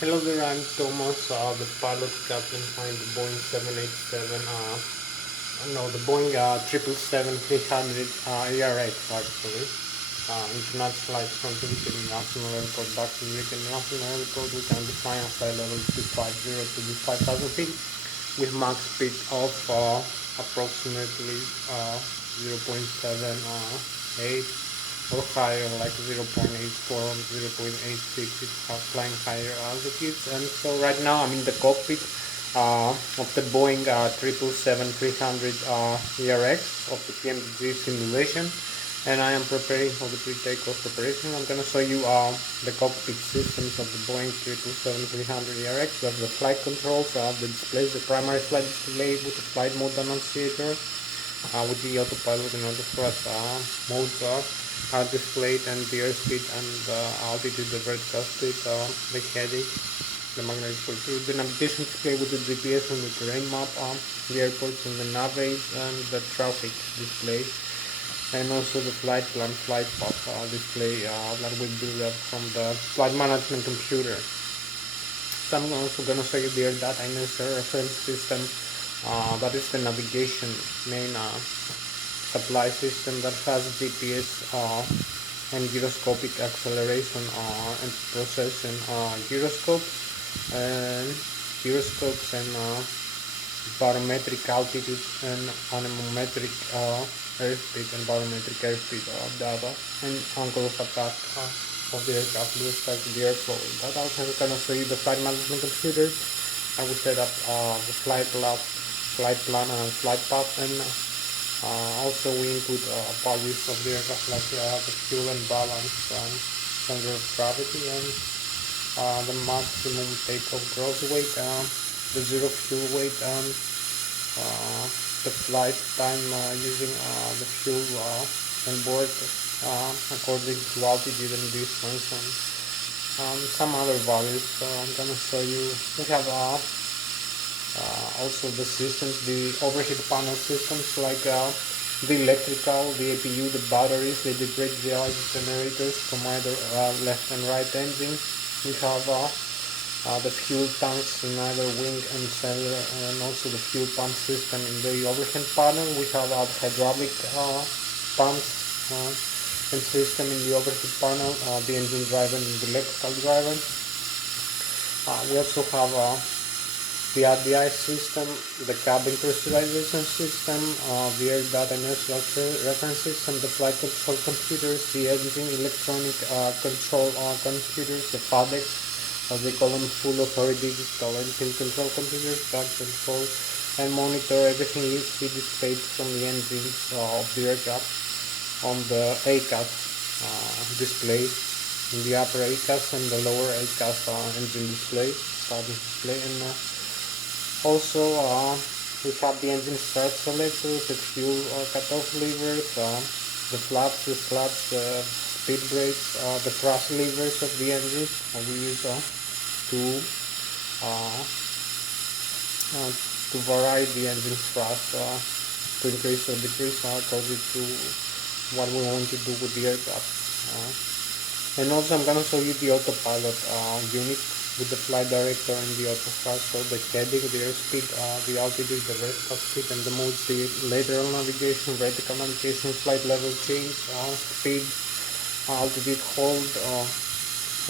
Hello there, I'm Thomas, the pilot captain behind the Boeing 787, no, the Boeing 777-300 ERX actually. International flight from Philippine International Airport back to Zurich International Airport. We can define a flight level 250 to the 5,000 feet with max speed of approximately 0.78 or higher, like 0.84 or 0.86 if flying higher altitudes. And so right now I'm in the cockpit of the Boeing 777-300 ERX of the PMDG simulation, and I am preparing for the pre-takeoff preparation. I'm going to show you the cockpit systems of the Boeing 777-300 ERX. We have the flight controls, the displays, the primary flight display with the flight mode annunciator, with the autopilot and autothrust modes are displayed, and the airspeed and the altitude, the vertical speed, the heading, the magnetic field, the navigation display with the GPS and the terrain map, the airports and the navies and the traffic display, and also the flight plan, flight path display that we build up from the flight management computer. So I'm also going to show you the air data reference system. That is the navigation main supply system that has GPS and gyroscopic acceleration and processing gyroscopes and barometric altitude and anemometric airspeed and barometric airspeed data and angle of attack of the aircraft with respect to the airflow. That also can show you the flight management computer. I will set up the flight plan and flight path, and also we input values of the aircraft like the fuel and balance, center of gravity, and the maximum takeoff gross weight, the zero fuel weight, and the flight time using the fuel on board according to altitude and distance, and some other values. So I'm gonna show you. We have also the systems, the overhead panel systems like the electrical, the APU, the batteries, the integrated generators from either left and right engine. We have the fuel tanks in either wing and center, and also the fuel pump system in the overhead panel. We have the hydraulic pumps and system in the overhead panel, the engine driver and the electrical driver. We also have the RDI system, the cabin pressurization system, the air data reference system, the flight control computers, the engine electronic control computers, the FADEC, as they call them, full authority digital engine control computers that control and monitor everything you see displayed from the engines of the aircraft on the ACAS display, in the upper ACAS and the lower ACAS engine display, status display, and also we have the engine start selector, the fuel cutoff levers, the flaps, the slats, the speed brakes, the thrust levers of the engine. We use to vary the engine thrust to increase or decrease according to what we want to do with the aircraft. And also I'm going to show you the autopilot unit with the flight director and the autothrust, so the heading, the airspeed, the altitude, the vertical speed, and the modes, the lateral navigation, vertical navigation, flight level change, speed, altitude hold,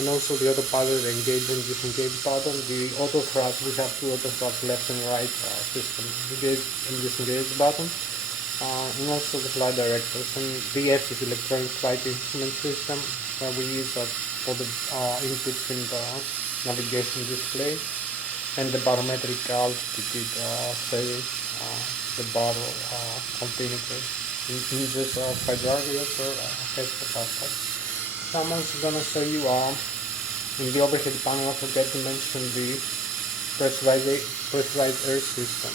and also the autopilot engage and disengage button. The autothrust, we have two autothrust, left and right system, engage and disengage button. And also the flight directors, and the F is electronic flight instrument system that we use for the inputs in the navigation display, and the barometric altitude setting, the bottle altimeter in inches of hydraulics or hectopascal. So I'm also gonna show you in the overhead panel. I forget to mention the pressurized air system.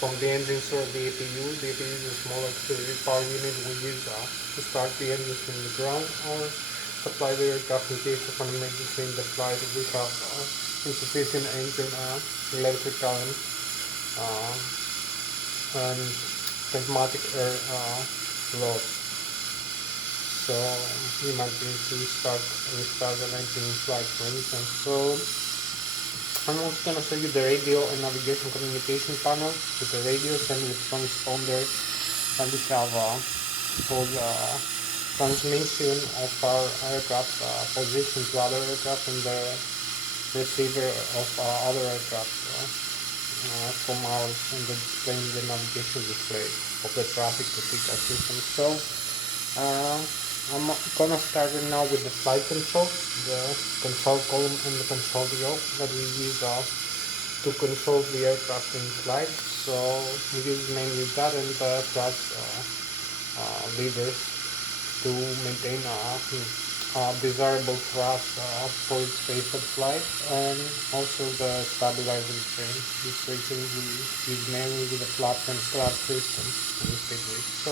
From the engines or the APU. The APU is a small auxiliary power unit we use to start the engines in the ground or supply the aircraft in case of an emergency in the flight. We have insufficient engine electrical and pneumatic air loss. So emergency restart an engine in flight, for instance. So I'm also gonna show you the radio and navigation communication panel with the radios and with transponder, and we have all the transmission of our aircraft position to other aircraft and the receiver of other aircraft from ours, and displaying the navigation display of the traffic to TICA system. So I'm gonna start right now with the flight control, the control column and the control wheel that we use to control the aircraft in flight. So we use mainly that and the thrust levers to maintain desirable thrust for its safe flight, and also the stabilizing frame. This reason we use mainly with the flap and slap system in this degree. So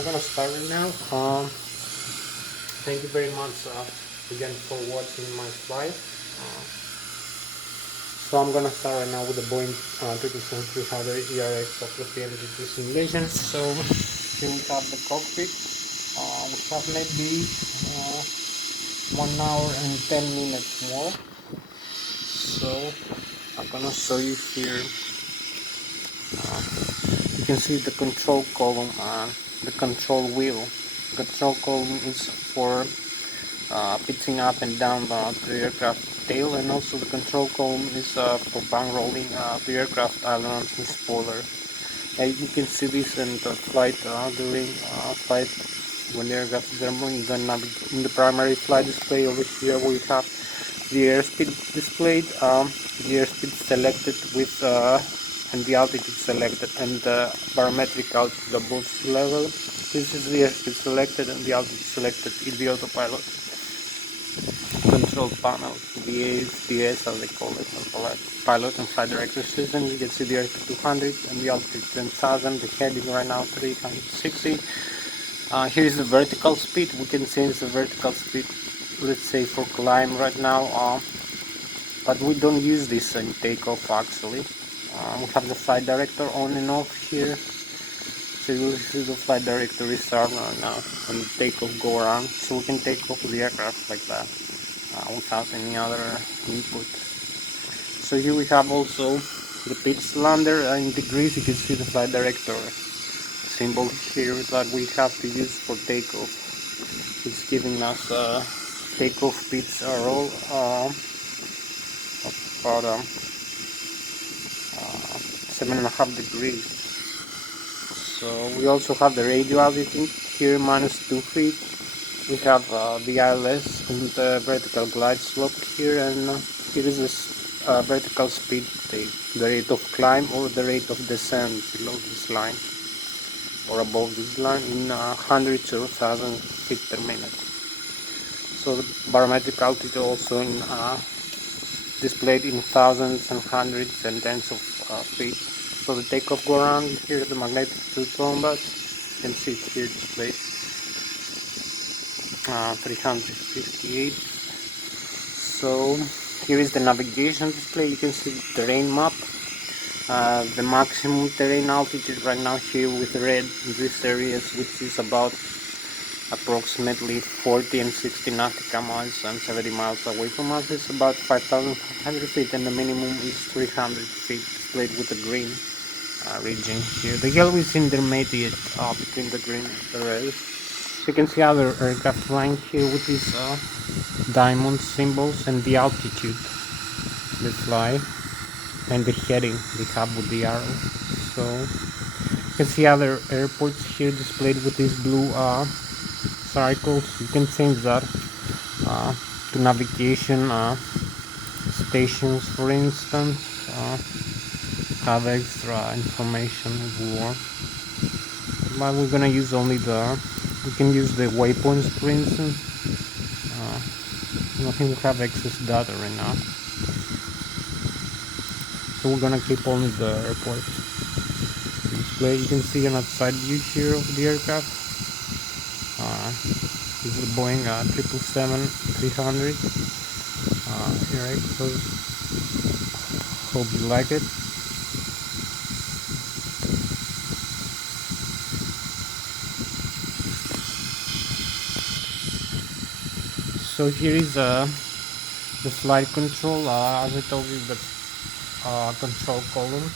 I'm gonna start right now. Thank you very much again for watching my flight. So I'm gonna start right now with the Boeing 777-300 ERX of the PLDT simulation. So here we have the cockpit. We have maybe 1 hour and 10 minutes more. So I'm gonna show you here. You can see the control column and the control wheel. The control column is for pitching up and down the aircraft tail, and also the control column is for bang rolling the aircraft ailerons and spoiler. You can see this in the flight during flight when the aircraft is moving. Then in the primary flight display over here we have the airspeed displayed, the airspeed selected with and the altitude selected, and the barometric altitude above sea level. This is the airspeed selected and the altitude selected in the autopilot control panel, the ASPS as they call it, pilot and flight director system. You can see the airspeed 200 and the altitude 10,000, the heading right now 360. Here is the vertical speed. We can change the vertical speed, let's say for climb right now, but we don't use this in takeoff actually. We have the flight director on and off here, so you will see the flight director is on right now when the takeoff go around, so we can take off the aircraft like that without any other input. So here we have also the pitch lander in degrees. You can see the flight director symbol here that we have to use for takeoff. It's giving us takeoff pitch roll about 7.5 degrees. So we also have the radio altitude here, -2 feet. We have the ILS and the vertical glide slope here, and here is this vertical speed, the rate of climb or the rate of descent below this line or above this line in hundreds or thousands feet per minute. So the barometric altitude also in displayed in thousands and hundreds and tens of feet. So the takeoff go around here, the magnetic field compass, you can see it here displayed 358. So here is the navigation display. You can see the terrain map, the maximum terrain altitude right now here with red in these areas, which is about approximately 40 and 60 nautical miles and 70 miles away from us. It's about 5,500 feet, and the minimum is 300 feet displayed with the green region here. The yellow is intermediate between the green and the red. You can see other aircraft flying here with these diamond symbols and the altitude they fly, and the heading they have with the arrow. So you can see other airports here displayed with these blue circles. You can change that to navigation stations, for instance. Have extra information if we want, but we're gonna use only we can use the waypoints, for instance. I think we have excess data right now, so we're gonna keep only the airports display. You can see an outside view here of the aircraft. This is the Boeing 777-300 right, so hope you like it. So here is the flight control, as I told you, the control column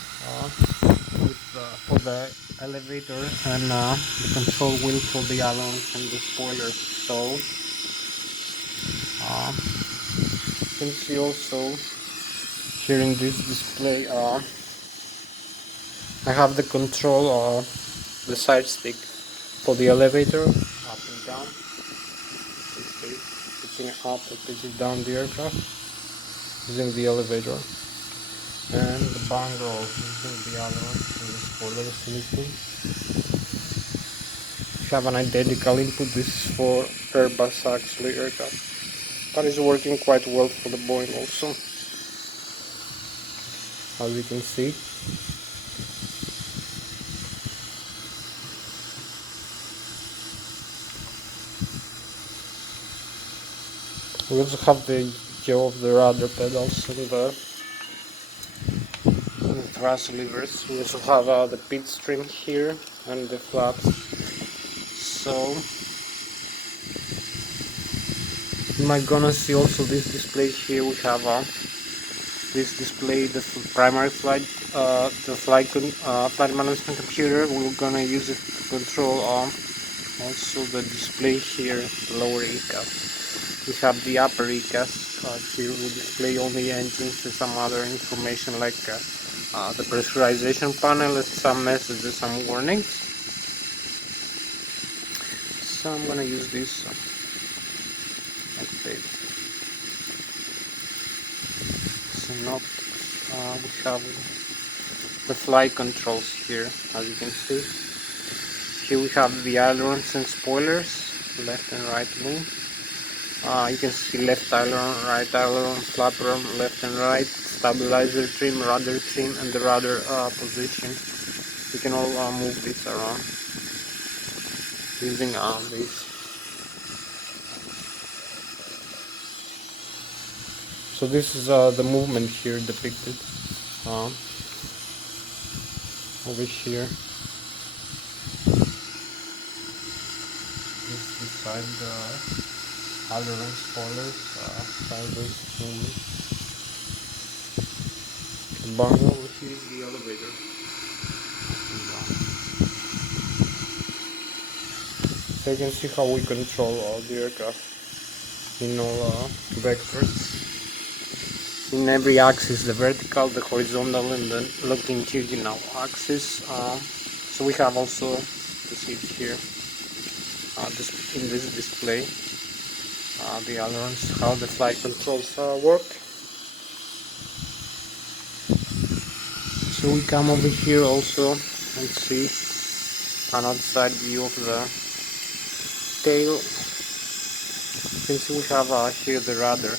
for the elevator, and the control wheel for the ailerons and the spoiler. So you can see also here in this display, I have the control, the side stick for the elevator, up and down. Pitching up or pitching down the aircraft using the elevator, and the bangle using the ailerons and the spoilers in this thing. We have an identical input. This is for Airbus actually aircraft, but it's working quite well for the Boeing also, as you can see. We also have the jaw of the rudder pedals and the thrust levers. We also have the pitch trim here and the flaps. So you might gonna see also this display here. We have this display, the primary flight, the flight management computer. We're gonna use it to control also the display here, the lower ECAS. We have the upper ECAS. Here we display all the engines and some other information like the pressurization panel and some messages, some warnings. So I'm gonna use this. Okay. Synoptics. We have the flight controls here, as you can see. Here we have the ailerons and spoilers, left and right wing. You can see left aileron, right aileron, flapper, left and right, stabilizer trim, rudder trim, and the rudder position. You can all move this around using this. So this is the movement here depicted over here. This beside the aileron spoilers, sideways movement. The bungle over here is the elevator. So you can see how we control the aircraft in all vectors. In every axis, the vertical, the horizontal, and the longitudinal axis. So we have also to see it here in this display the ailerons, how the flight controls work. So we come over here also and see an outside view of the tail. You can see we have here the rudder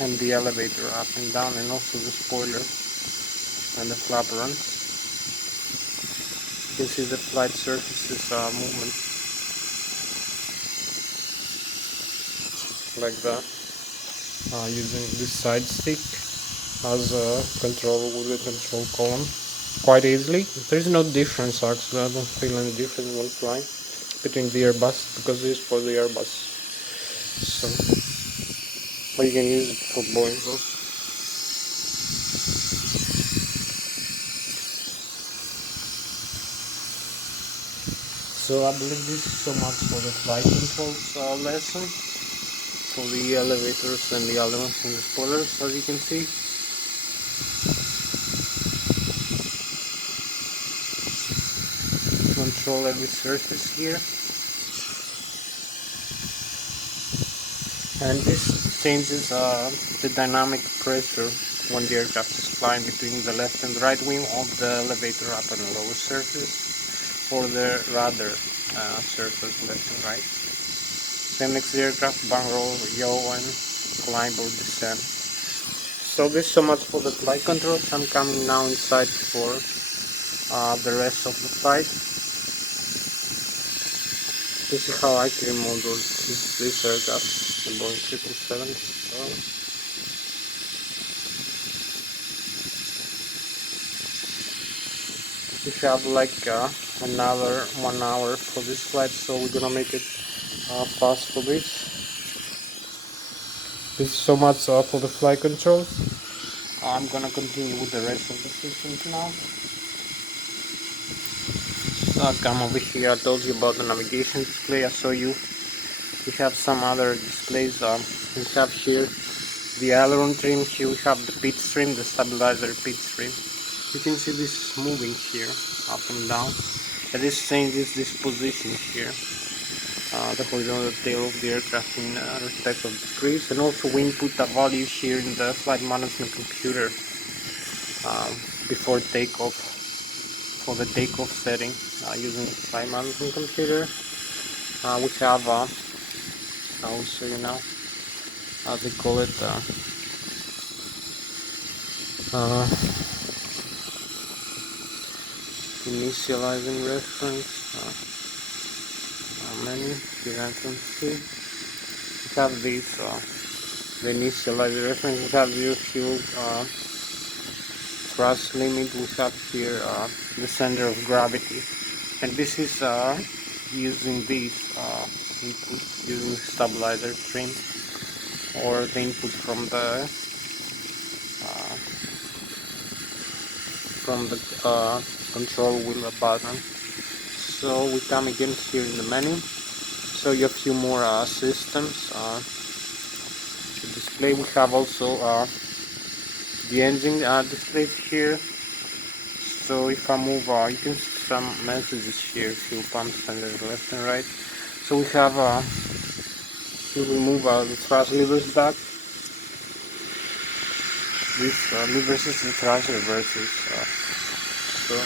and the elevator up and down, and also the spoiler and the flaperon. You can see the flight surfaces movement like that, using this side stick as a control with the control column quite easily. There is no difference actually. I don't feel any difference when flying between the Airbus, because this is for the Airbus. So, but you can use it for Boeing also. So I believe this is so much for the flight controls lesson, for the elevators and the ailerons and the spoilers, as you can see. Control every surface here. And this changes the dynamic pressure when the aircraft is flying between the left and right wing of the elevator, up and lower surface, or the rudder surface, left and right. Then next the aircraft, bang roll, yaw, and climb or descend. So this is so much for the flight controls. I'm coming now inside for the rest of the flight. This is how I can model this aircraft, the Boeing 777. We have like another 1 hour for this flight, so we're gonna make it fast for this. This is so much for the flight controls. I'm gonna continue with the rest of the systems now. So come over here. I told you about the navigation display. I saw you. We have some other displays. We have here the aileron trim. Here we have the pitch trim, the stabilizer pitch trim. You can see this moving here, up and down. And this changes this position here. The horizontal tail of the aircraft in respect of the crease, and also we input a value here in the flight management computer before takeoff, for the takeoff setting using the flight management computer. We have I will show you now, they call it initializing reference menu. Here I can see we have these the initializer reference. We have your fuel thrust limit. We have here the center of gravity, and this is using these input using stabilizer trim, or the input from the control wheel button. So we come again here in the menu. So you have a few more systems to display. We have also the engine displayed here. So if I move, you can see some messages here: fuel pump standard left and right. So we have to remove the thrust levers back. This levers is the thrust reverses. So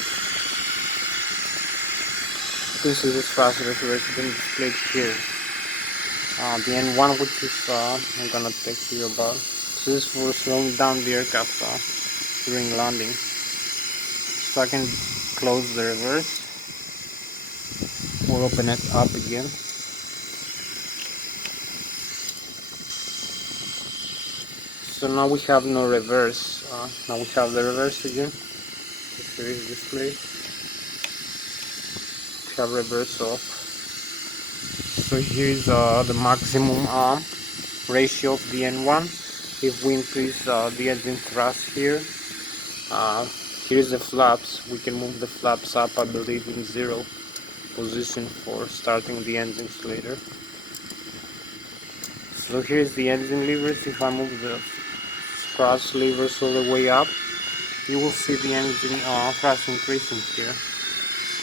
this is the thrust reverse displayed here. The N1, which is I'm gonna text you about. So this is for slowing down the aircraft during landing. So I can close the reverse or open it up again. So now we have no reverse. Now we have the reverse again. Here is displayed. We have reverse off. So here is the maximum ratio of the N1. If we increase the engine thrust here, here's the flaps. We can move the flaps up, I believe, in 0 position for starting the engines later. So here's the engine levers. If I move the thrust levers all the way up, you will see the engine thrust increasing here.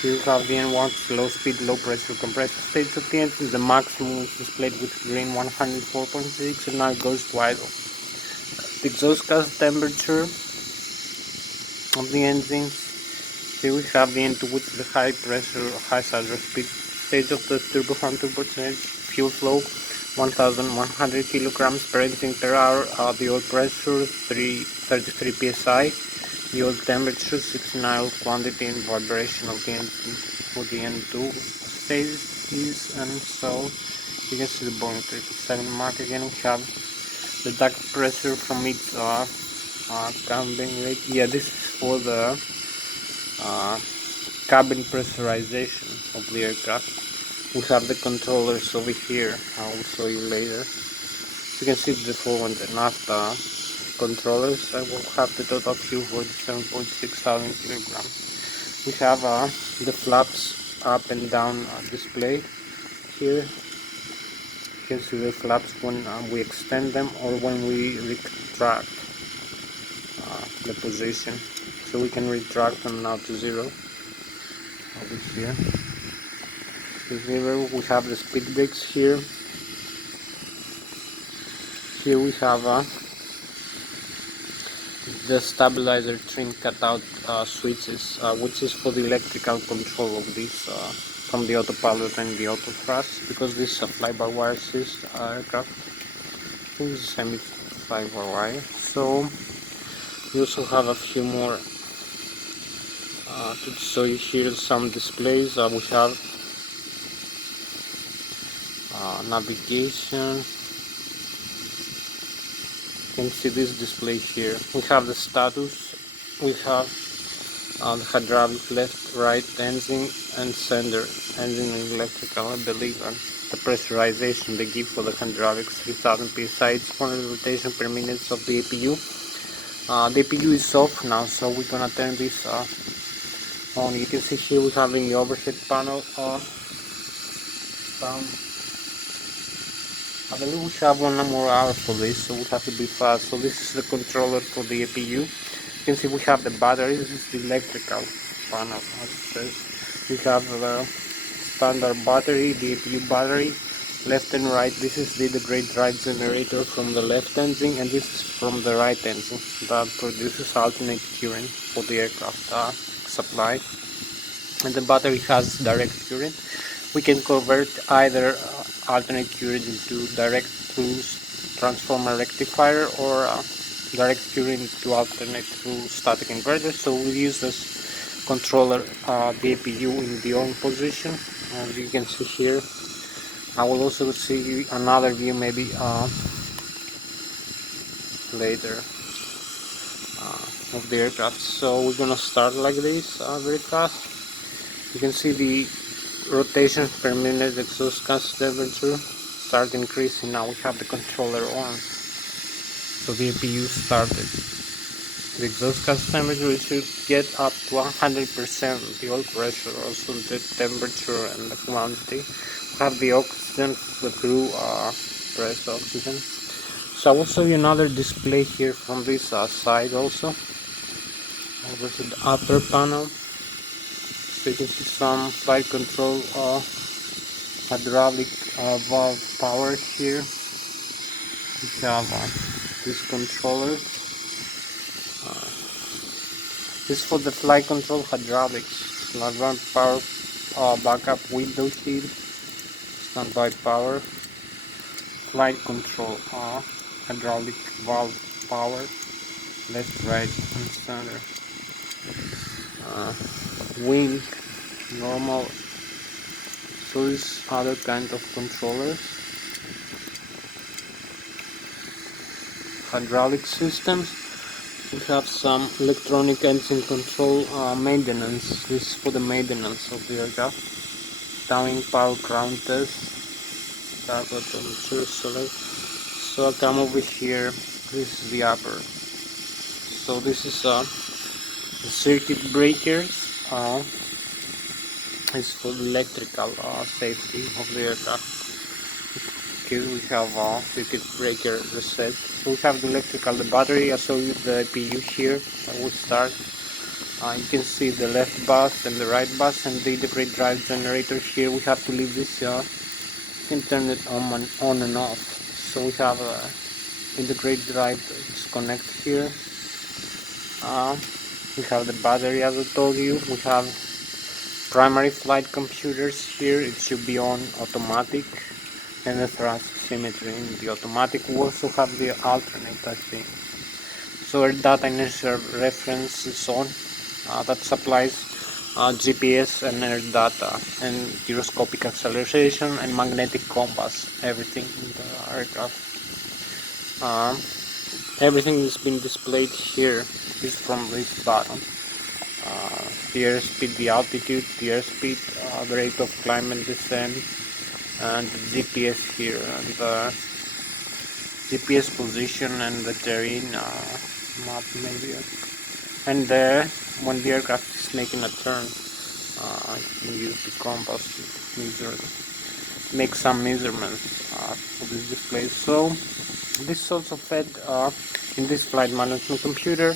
Here you have the N1 low speed, low pressure compressor stage of the engine. The maximum is displayed with green 104.6, and now it goes to idle. The exhaust gas temperature of the engines. Here we have the N2, which is the high pressure, high cycle speed stage of the turbofan turbocharged fuel flow, 1100 kilograms per engine per hour. The oil pressure 33 psi. The oil temperature 69, oil quantity and vibration of the engine for the N2 stage is, and so you can see the Boeing 777 mark again. We have the duct pressure from its cabin rate. Yeah, this is for the cabin pressurization of the aircraft. We have the controllers over here. I will show you later. You can see the forward and after controllers. I will have the total fuel for 7.6 thousand kilograms. We have the flaps up and down display here. You can see the flaps when we extend them or when we retract the position. So we can retract them now to 0 over here. We have the speed brakes here. Here we have the stabilizer trim cutout switches, which is for the electrical control of this from the autopilot and the auto thrust, because this is a fly-by-wire aircraft. This is semi fly-by-wire. So we also have a few more to show you here some displays. We have navigation. You can see this display here. We have the status. We have the hydraulic left, right engine, and sender engine and electrical, I believe, and the pressurization they give for the hydraulics, 3000 psi. It's 400 rotation per minute of the APU. The APU is off now, so we're gonna turn this on. You can see here we have in the overhead panel I believe we have 1 more hour for this, so we have to be fast. So this is the controller for the APU. You can see we have the battery. This is the electrical panel, as it says. We have the standard battery, the APU battery, left and right. This is the great drive generator from the left engine, and this is from the right engine that produces alternate current for the aircraft supply. And the battery has direct current. We can convert either alternate current into direct through transformer rectifier or direct current to alternate through static inverter. So we use this controller, the APU in the on position, as you can see here. I will also see another view maybe later of the aircraft. So we're gonna start like this very fast. You can see the rotations per minute exhaust gas temperature start increasing. Now we have the controller on, so the APU started. The exhaust gas temperature should get up to 100%, the oil pressure, also the temperature and the quantity. We have the oxygen, the crew press oxygen. So I will show you another display here from this side also. Over to the upper panel. So you can see some flight control hydraulic valve power here. We have this controller. This is for the flight control hydraulics. Advanced power backup window shield, standby power, flight control hydraulic valve power, left, right, and center. Wing, normal. So this other kind of controllers. Hydraulic systems. We have some electronic engine control maintenance. This is for the maintenance of the aircraft. Towing power ground test. So I come over here. This is the upper. So this is the circuit breakers. Is for the electrical safety of the aircraft. Here we have circuit breaker reset. So we have the electrical, the battery. I show you the APU here. I will start. You can see the left bus and the right bus, and the integrated drive generator here. We have to leave this. You can turn it on and off. So we have integrated drive disconnect here. We have the battery, as I told you. We have primary flight computers here. It should be on automatic, and the thrust symmetry in the automatic. We also have the alternate, I think. So our data inertial reference is on. That supplies GPS and air data and gyroscopic acceleration and magnetic compass, everything in the aircraft. Everything is being displayed here is from this button. The airspeed, the altitude, the airspeed, the rate of climb and descent, and the GPS here, and the GPS position and the terrain map maybe. And when the aircraft is making a turn, you can use the compass to make some measurements for this display. So this is also fed in this flight management computer,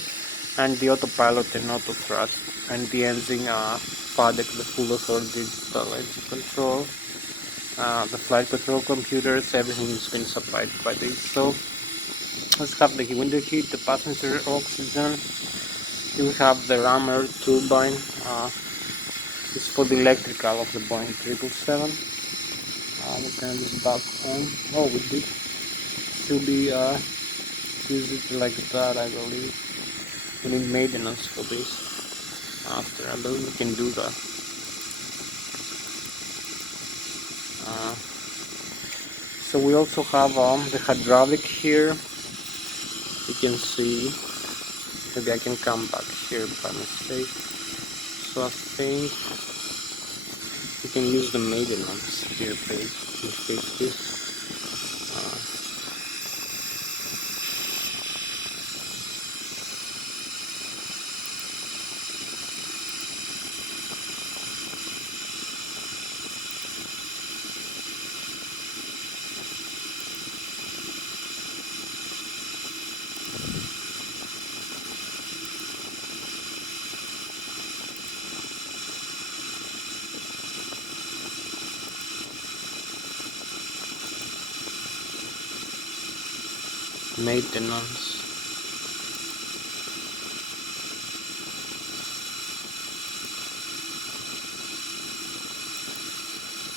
and the autopilot and auto thrust, and the engine FADEC, the full authority digital engine control, the flight control computers. Everything is been supplied by this. So let's have the window heat, the passenger oxygen. Here we have the rammer turbine. It's for the electrical of the Boeing 777. We turn this back on. Oh, we did. Should be use it like that, I believe. We need maintenance for this. After, I believe we can do that. So we also have the hydraulic here. You can see. Maybe I can come back here by mistake. So I think you can use the maintenance here page to fix this. Maintenance.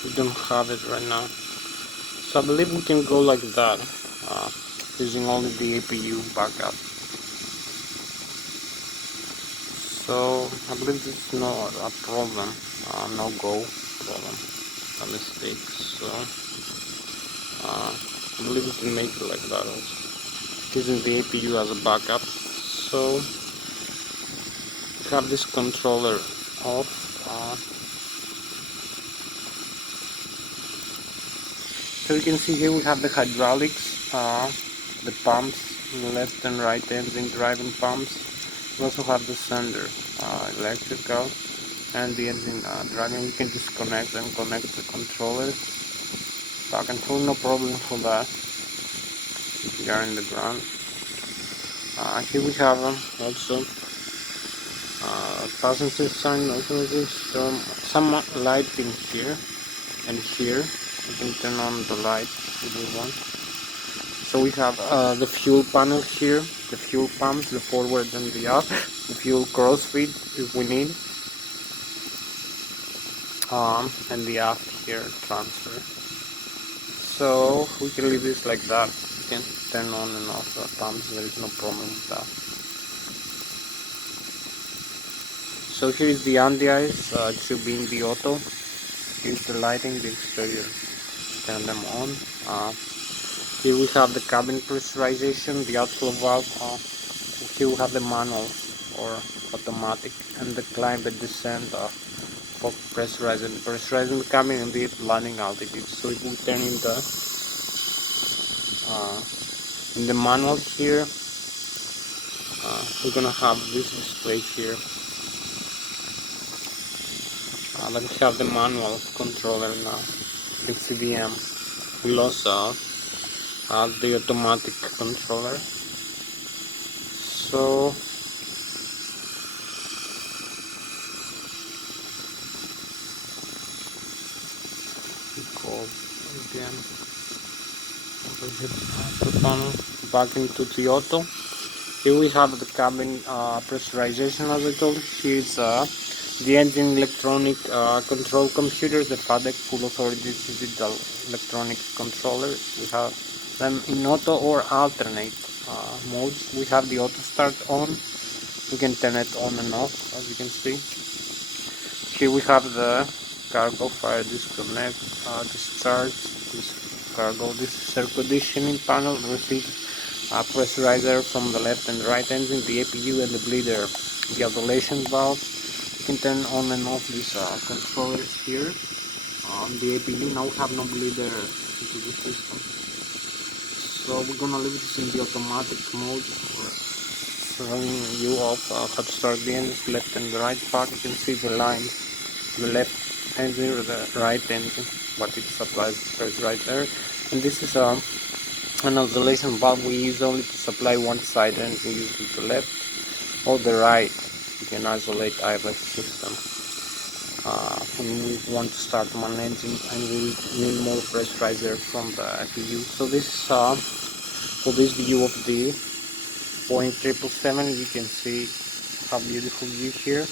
We don't have it right now, so I believe we can go like that, using only the APU backup. So I believe this is not a problem, no go problem, a mistake. So I believe we can make it like that also, using the APU as a backup. So we have this controller off. So you can see here we have the hydraulics, the pumps, the left and right engine driving pumps. We also have the sender, electrical, and the engine driving. We can disconnect and connect the controller back and forth, no problem for that if we are in the ground. Here we have also passenger sign, also some lighting here and here. You can turn on the light if you want. So we have the fuel panel here, the fuel pumps, the forward and the aft, the fuel crossfeed if we need, and the aft here transfer. So we can leave this like that. You can turn on and off the pumps, there is no problem with that. So here is the anti-ice, it should be in the auto. Here's the lighting, the exterior, turn them on. Here we have the cabin pressurization, the outflow valve. Here we have the manual or automatic, and the climb and descent for pressurizing the cabin and the landing altitude. So if we turn in the manual here, we're gonna have this display here. Let me have the manual controller now. You can see the we lost the automatic controller. So we go again over here the panel back into the auto. Here we have the cabin pressurization, as I told you. Here's the engine electronic control computer, the FADEC full authority digital electronic controller. We have them in auto or alternate modes. We have the auto start on. We can turn it on and off, as you can see. Here we have the cargo fire disconnect, discharge, this cargo. This is air conditioning panel, receives pressurizer from the left and right engine, the APU and the bleeder, the isolation valve. You can turn on and off these controllers here on the APU. Now we have no bleeder into the system, so we're gonna leave this in the automatic mode, showing you off how to start the engine, left and the right part. You can see the lines, the left engine or the right engine, but it supplies first right there. And this is an isolation valve we use only to supply one side, and we use the left or the right. You can isolate either system. When we want to start one engine and we need more pressurizer from the APU. So this is for this view of the Boeing 777. You can see how beautiful view here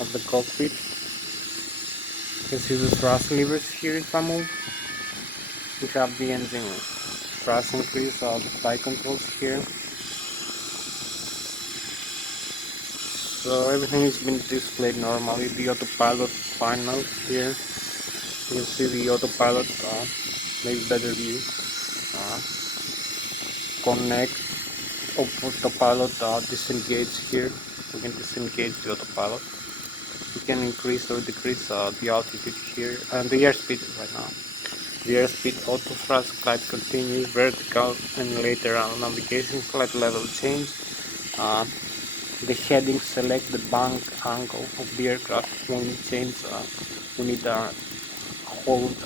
of the cockpit. You can see the thrust levers here if I move. We have the engine thrust increase, the flight controls here. So everything has been displayed normally. The autopilot panel here. You can see the autopilot, maybe better view. Connect autopilot, disengage here. We can disengage the autopilot. we can increase or decrease the altitude here and the airspeed right now. The airspeed auto thrust, glide continuous, vertical, and later navigation, flight level change. The heading, select the bank angle of the aircraft. When we change, we need to hold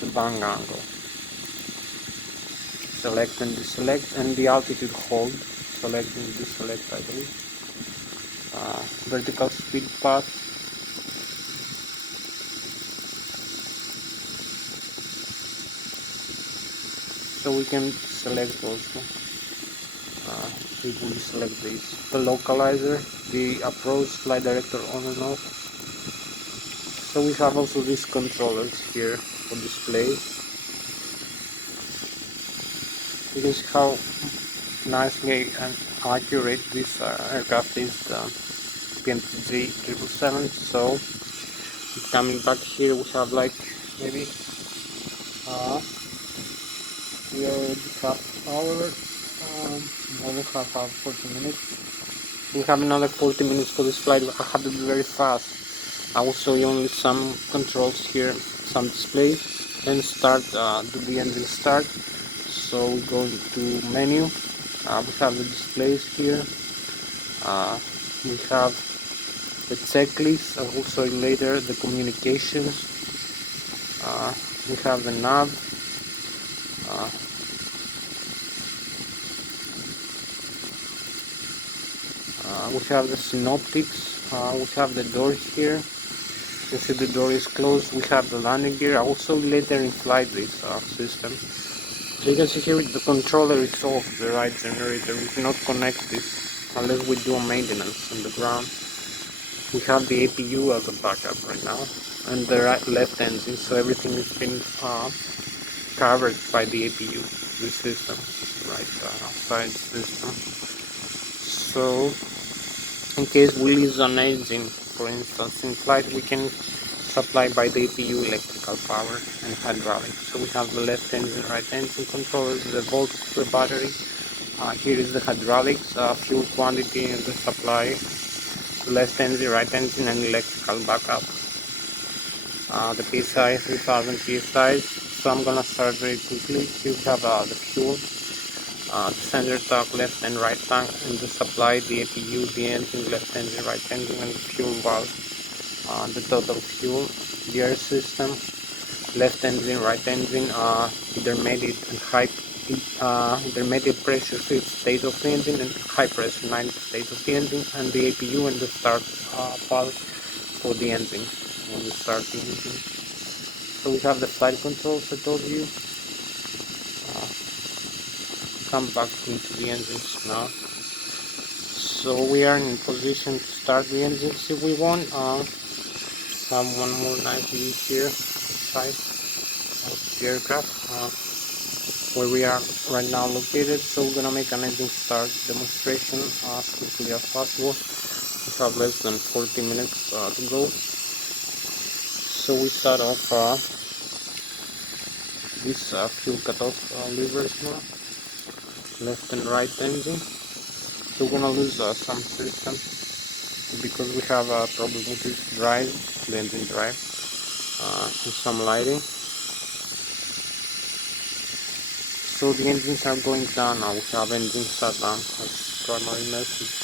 the bank angle. Select and deselect, and the altitude hold. Select and deselect, I believe. Vertical speed path. So we can select also. If we select this, the localizer, the approach, flight director on and off. So we have also these controllers here for display. You can see how nicely and accurate this aircraft is, the PMTG 777. So coming back here, we have like maybe we already have our more than half hour, 40 minutes. We have another 40 minutes for this flight. I have to be very fast. I will show you only some controls here, some display, and start, do the engine start. So we go into menu. We have the displays here. We have the checklist. I will show you later the communications. We have the nav. We have the synoptics. We have the door here. You see the door is closed. We have the landing gear. Also later in flight this system. So you can see here the controller is off, the right generator. We cannot connect this unless we do a maintenance on the ground. We have the APU as a backup right now, and the left engine. So everything is been covered by the APU, the system, right side system. So in case we lose an engine, for instance, in flight, we can supply by the APU electrical power and hydraulics. So we have the left engine, right engine controllers, the volt of the battery. Here is the hydraulics, fuel quantity and the supply, left engine, right engine, and electrical backup. The PSI 3000 PSI. So I'm gonna start very quickly. Here we have the fuel. The center tank, left and right tank, and the supply, the APU, the engine, left engine, right engine, and the fuel valve. The total fuel, the air system, left engine, right engine, intermediate and high, intermediate pressure 5th state of the engine, and high pressure 9th state of the engine, and the APU and the start valve for the engine when we start the engine. So we have the flight controls I told you. Come back into the engines now. So we are in position to start the engines if we want. Have one more nice view here inside of the aircraft where we are right now located. So we're gonna make an engine start demonstration as quickly as possible. We have less than 40 minutes to go. So we start off this fuel cutoff levers now, left and right engine. So we're gonna lose some system because we have a problem with this drive, the engine drive, and some lighting. So the engines are going down now. We have engine shut down as primary message.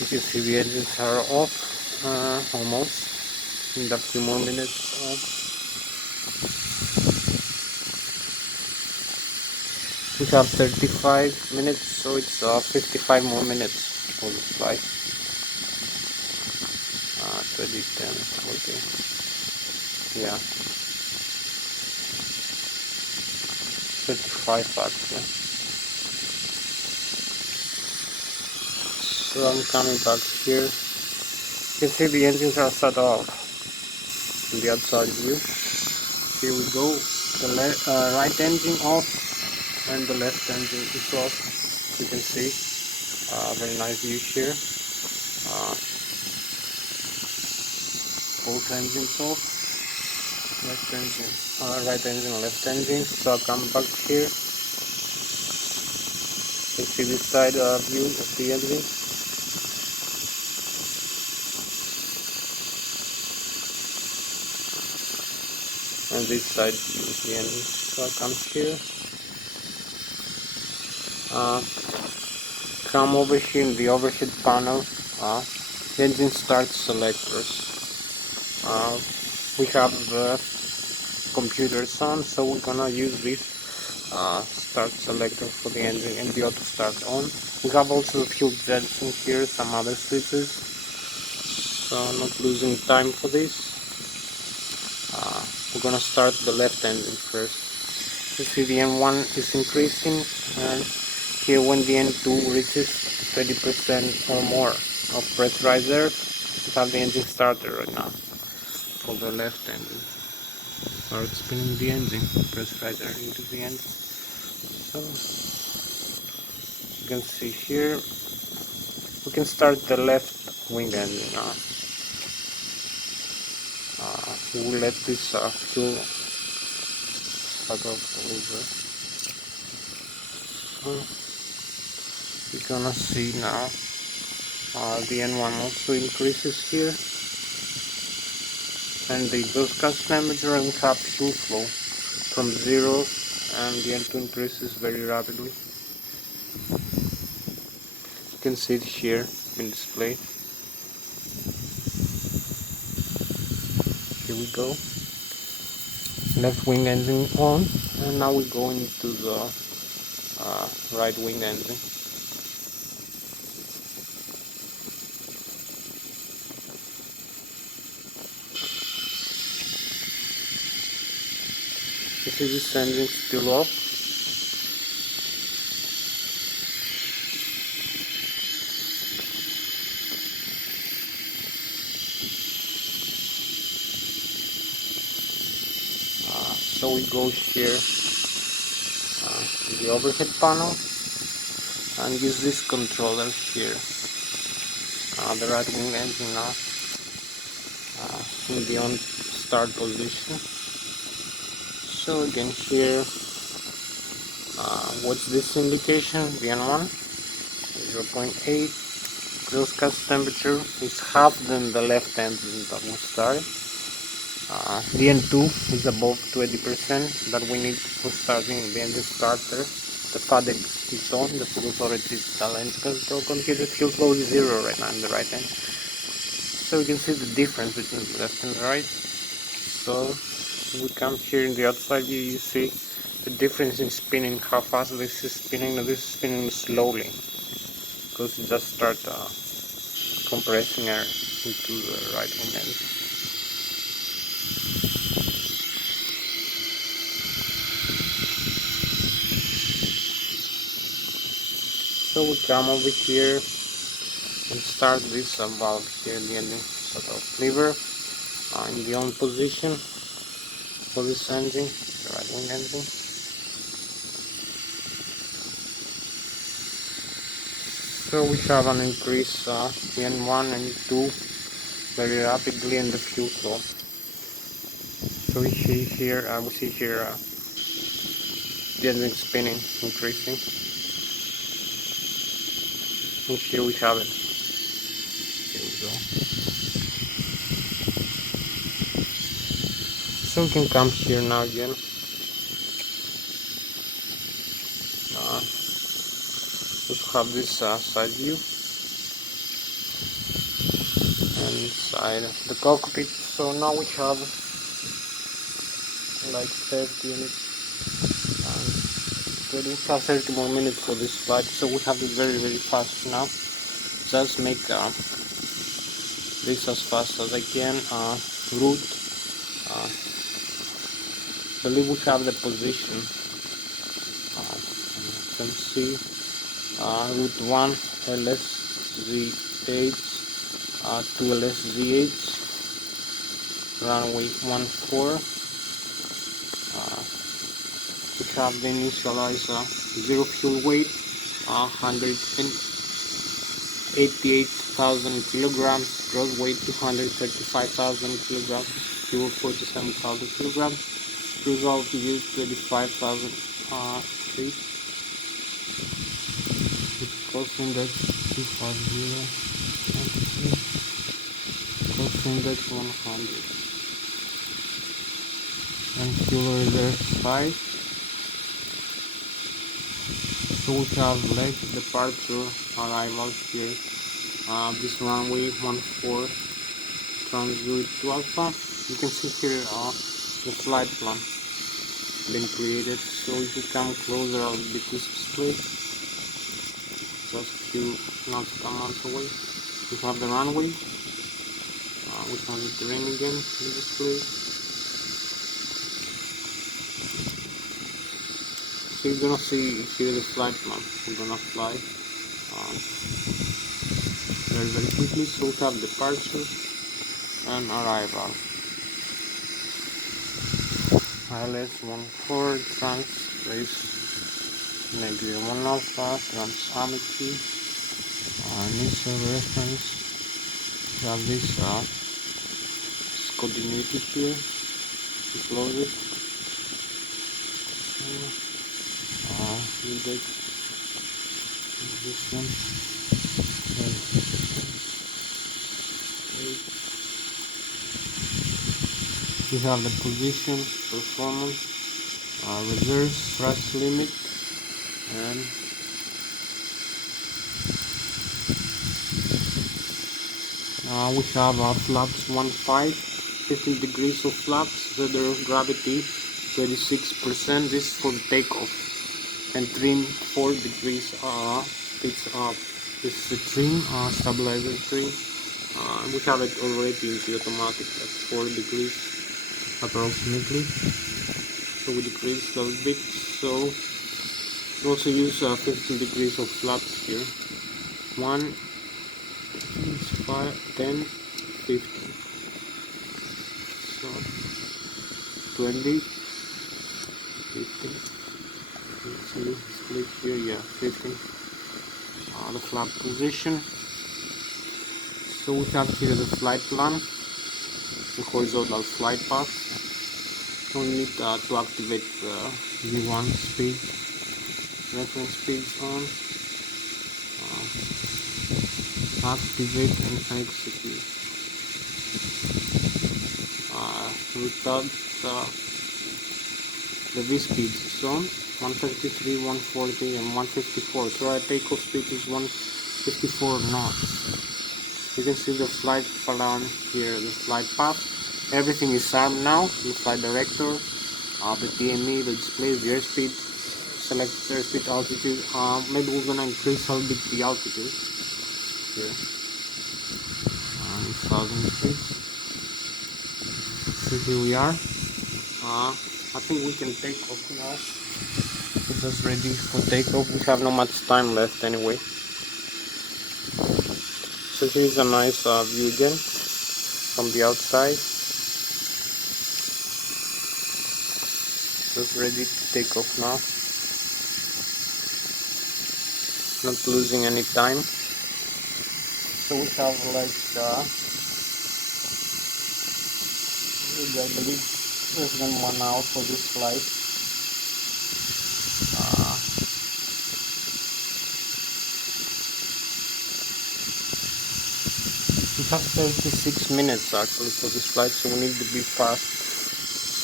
You can see the engines are off almost. In a few more minutes. We have 35 minutes, so it's 55 more minutes for the flight. 2010, okay. Yeah. 35 actually. So I'm coming back here. You can see the engines are shut off in the outside view. Here we go. The right engine off and the left engine is off. You can see very nice view here. Both engines off. Left engine, right engine, left engine. So I'll come back here. You can see this side view of the engine. and this side is the engine. So I come here, come over here in the overhead panel, engine start selectors. We have the computers on, so we're gonna use this start selector for the engine and the auto start on. We have also fuel jets in here, some other switches, so not losing time for this. We're gonna start the left engine first. You see the N1 is increasing, and here when the N2 reaches 20% or more of pressurized air, we have the engine started right now for the left engine. Start spinning the engine, pressurized air into the engine. So you can see here, we can start the left wing engine now. We will let this fuel start off over. So we're gonna see now the N1 also increases here, and the exhaust gas temperature and cap fuel flow from 0, and the N2 increases very rapidly. You can see it here in display. Here we go. Left wing engine on, and now we go into the right wing engine. You see this engine still off. So we go here to the overhead panel and use this controller here, the right wing engine now in the on start position. So again here, what's this indication? The N1 0.8. Exhaust gas temperature is half than the left engine that we started. The N2 is above 20% that we need for starting the engine starter. The FADEX is on, the fuel authority is the lens control computer. Fuel flow is 0 right now in the right end. So you can see the difference between the left and the right. So we come here in the outside view, you see the difference in spinning, how fast this is spinning. Now this is spinning slowly because it just starts compressing air into the right wing engine. So we come over here and start this valve here in the ending sort of lever in the on position for this engine, the right wing engine. So we have an increase in N1 and N2 very rapidly in the fuel flow. So we see here, the engine spinning, increasing. And here we have it. Here we go. So we can come here now again. Let's have this side view and inside the cockpit. So now we have like 30 we have 30 more minutes for this flight, so we have it very fast now. Just make this as fast as I can. Route, believe we have the position. You can see route 1 LSZ8 to LSZ8, runway 14. We have the initializer, zero fuel weight, 188,000 kilograms, gross weight 235,000 kilograms, fuel 47,000 kilograms, cruise altitude 25,000 feet, cost index 250, cost index 100. and fuel reserve side. So we have leg departure arrival here. This runway 14 transit to Alpha. You can see here the flight plan been created. So if you come closer, I'll be this display. Just a few nautical away. We have the runway. We have the terrain again in the display. So you're gonna see here the flight plan. We're gonna fly very quickly. So we have departure and arrival. ILS 14 trans place negative 1 alpha trans Amity. Initial reference. We have this it's coordinated here. We close it. We take this one. We have the position, performance, reserves, thrust limit, and we have flaps 1.5, 15 degrees of flaps, center of gravity 36%. This is for the takeoff, and trim 4 degrees. It's this is the trim, stabilizer trim. We have it already in the automatic at 4 degrees approximately. So we decrease a little bit. So we also use 15 degrees of flaps here. 1, 5, 10, 15. So 20, 15. Let's see, split here, yeah, 15. The flap position. So we have here the flight plan, the horizontal flight path. We need to activate V1 speed, reference speeds on, activate and execute. Without the V speed is on 133, 140 and 154. So our takeoff speed is 154 knots. You can see the flight plan here, the flight path. Everything is armed now. The flight director, the TME, the display, the airspeed, select airspeed, altitude. Maybe we're gonna increase a little bit the altitude here. 1,000 feet. So here we are. I think we can take off now. It's just ready for takeoff. We have not much time left anyway. So here's a nice view again from the outside. Just ready to take off now. Not losing any time. So we have like I believe less than 1 hour for this flight. We have 36 minutes actually for this flight, so we need to be fast.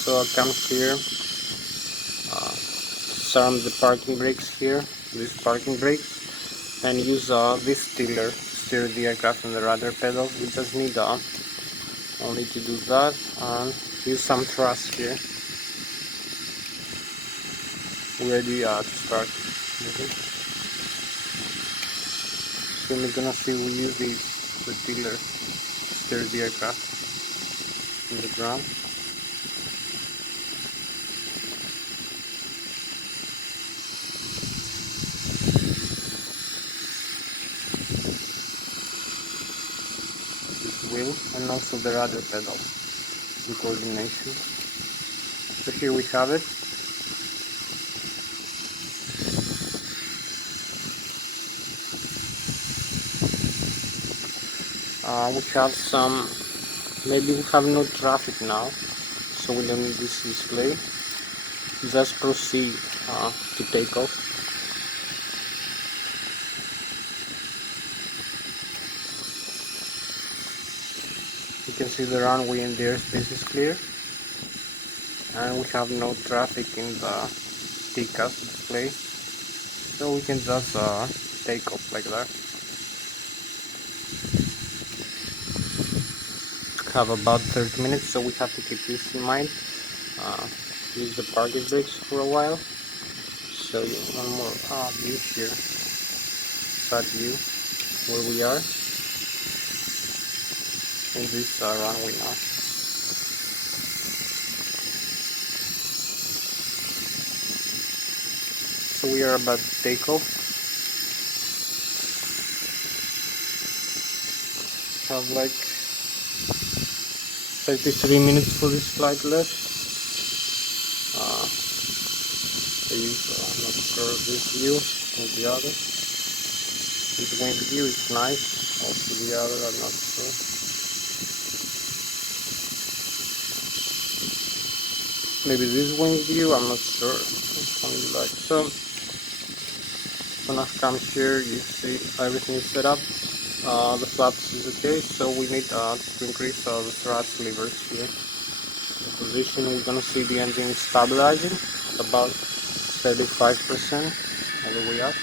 So I come here, surround the parking brakes here, this parking brakes, and use this tiller to steer the aircraft on the rudder pedal. We just need only to do that and use some thrust here. We're ready to start. So we're gonna see we use the tiller to steer the aircraft on the ground. Wheel and also the rudder pedal, the coordination. So here we have it. We have some, maybe we have no traffic now, so we don't need this display. Just proceed to take off. You can see the runway and the airspace is clear. and we have no traffic in the TCAS display, so we can just take off like that. Have about 30 minutes, so we have to keep this in mind. Use the parking brakes for a while. Show you one more view here, side view, where we are in this runway now. So we are about to take off. Have like 33 minutes for this flight left. I'm not sure this view or the other. This wing view is nice. Also the other, I'm not sure. Maybe this wing view, I'm not sure. Which one you like. So when I come here, you see everything is set up. The flaps is okay, so we need to increase the thrust levers here. The position, we're gonna see the engine stabilizing about 35% all the way up.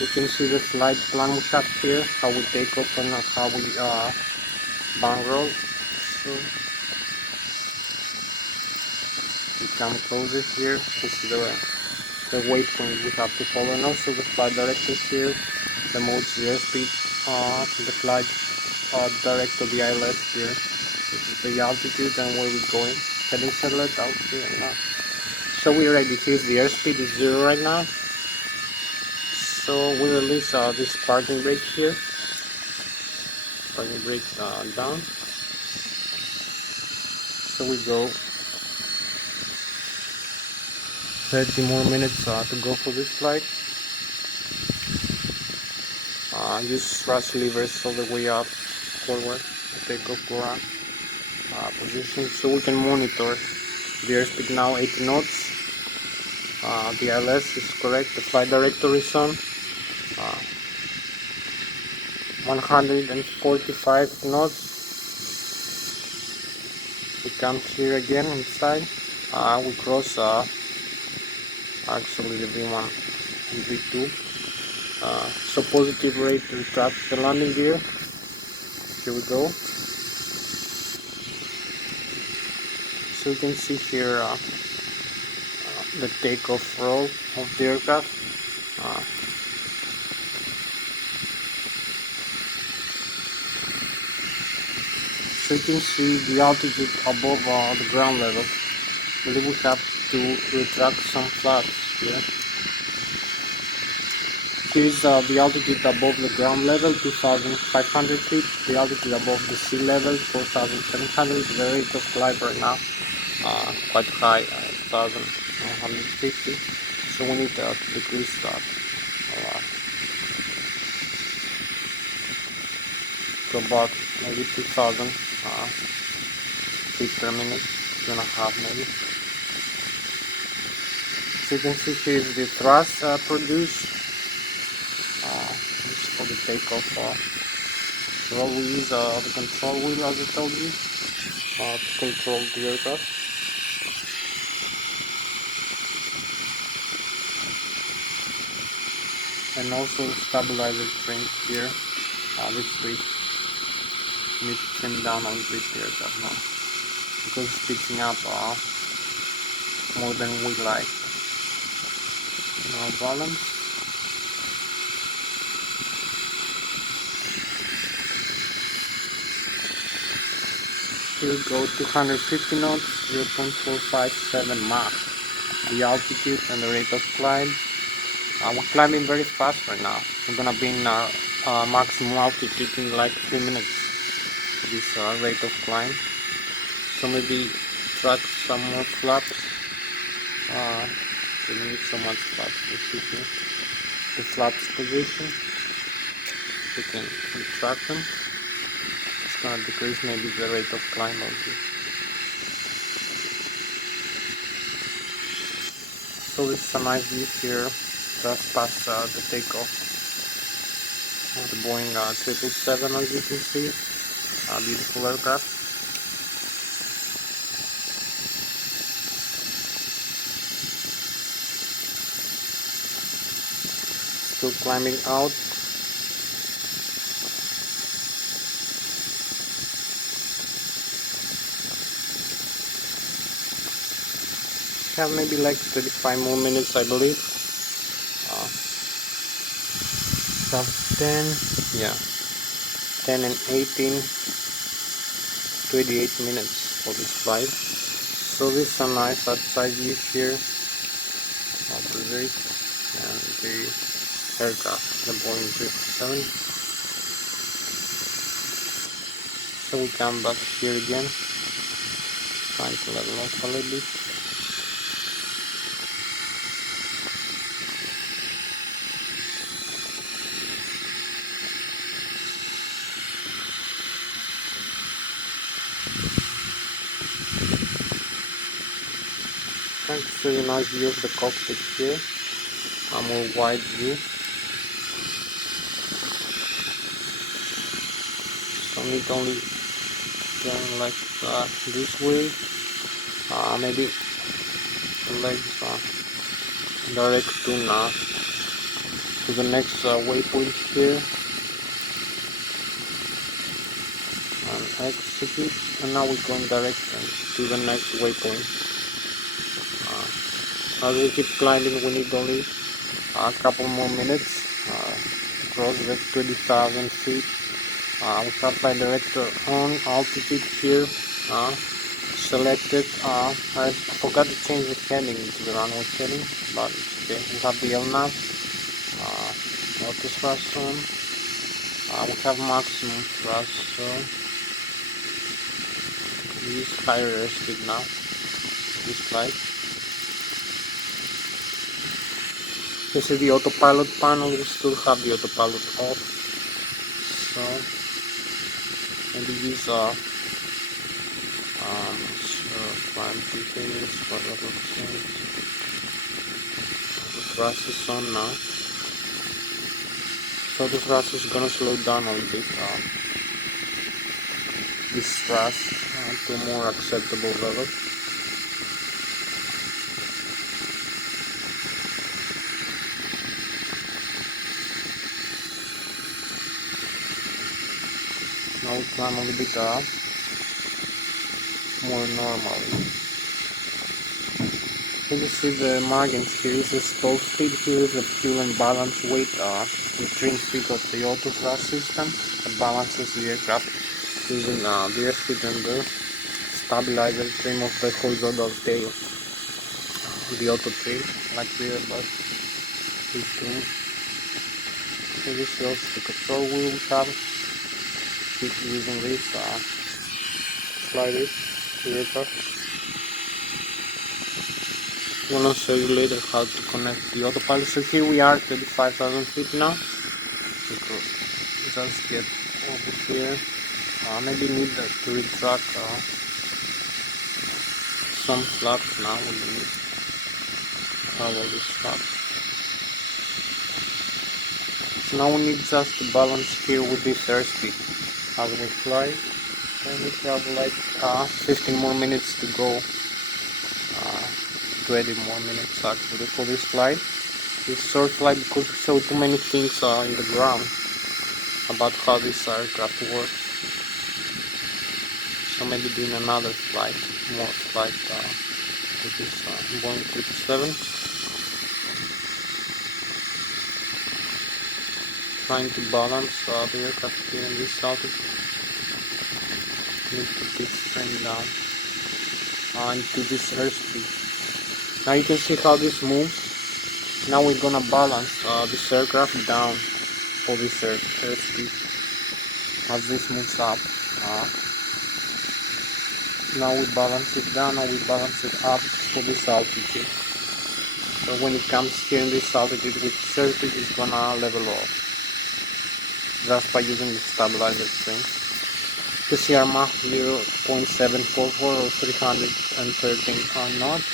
You can see the flight plan we have here, how we take off and how we bang roll. So we come closer here. This is the waypoint we have to follow, and also the flight director here, the modes, the airspeed, the flight direct to the ILS here. This is the altitude and where we're going. Heading satellite out here now. So we're ready. Here's the airspeed is 0 right now. So we release this parking brake here. Parking brake down. So we go 30 more minutes to go for this flight. Use thrust levers all the way up forward to take off for position, so we can monitor the airspeed now 80 knots. The ILS is correct, the flight director is on 145 knots. We come here again inside. We cross actually the V1 and V2. So positive rate to retract the landing gear. Here we go. So you can see here the takeoff roll of the aircraft. So you can see the altitude above the ground level. I believe we have to retract some flaps here. Here is the altitude above the ground level, 2,500 feet. The altitude above the sea level, 4,700. The rate of climb right now quite high, 2,150. So we need to decrease that to about maybe 2,000 feet per minute, 2.5 maybe. So you can see here is the thrust produced. This is for the takeoff. So we use the control wheel, as I told you, to control the aircraft. And also the stabilizer trim here, this bit. We need to trim down a little bit the aircraft now, because it's picking up more than we like. Now balance. Here we go, 250 knots, 0.457 Mach. The altitude and the rate of climb. We're climbing very fast right now. We're gonna be in our maximum altitude in like 3 minutes. This rate of climb. So maybe track some more flaps. We don't need so much flaps. You see here the flaps position. We can retract them. It's gonna decrease maybe the rate of climb of this. So this is a nice view here, just past the takeoff. The Boeing 777, as you can see, a beautiful aircraft. Still climbing out. Have maybe like 35 more minutes, I believe. Sub 10, yeah, 10 and 18, 28 minutes for this flight. So this is a nice outside view here of the rig and the aircraft, the Boeing 777. So we come back here again, trying to level off a little bit. Trying to show you a nice view of the cockpit here, a more wide view. So need only going like this way, maybe the legs direct to the next waypoint here, and execute, and now we're going direct to the next waypoint. As we keep climbing, we need only a couple more minutes to cross the 20,000 feet. We have flight director on, altitude here selected. I forgot to change the heading to the runway heading, but okay. We have the LNAV, auto thrust on. We have maximum thrust, so we use higher airspeed now. This flight. This is the autopilot panel. We still have the autopilot off, so maybe use climb details for level change. The thrust is on now, so the thrust is gonna slow down a little bit. This thrust to a more acceptable level. Now we climb a little bit more normally. You can see the margins here. Is the stall speed, here is the fuel and balance weight, the trim speed of the auto thrust system that balances the aircraft using the airspeed and the stabilizer trim of the horizontal tail, the auto trim, like the Airbus is doing. So this is also the control wheel we have. Keep using this, slide it, the aircraft. I'm gonna show you later how to connect the autopilot. So here we are, 35,000 feet now. So just get over here. Maybe need to retract some flaps now. We need to have all these flaps. So now we need just to balance here with this airspeed as we fly. And we have like 15 more minutes to go. 20 more minutes actually for this flight. This short flight because we show too many things in the ground about how this aircraft works. So maybe doing another flight, more flight with this Boeing 777. Trying to balance the aircraft here in this altitude. Need to keep straight down into this airspeed. Now you can see how this moves. Now we're gonna balance this aircraft down for this airspeed as this moves up. Now we balance it down, now we balance it up for this altitude. So when it comes here in this altitude with this airspeed, it's gonna level off just by using the stabilizer string. To see our Mach 0.744 or 313 knots.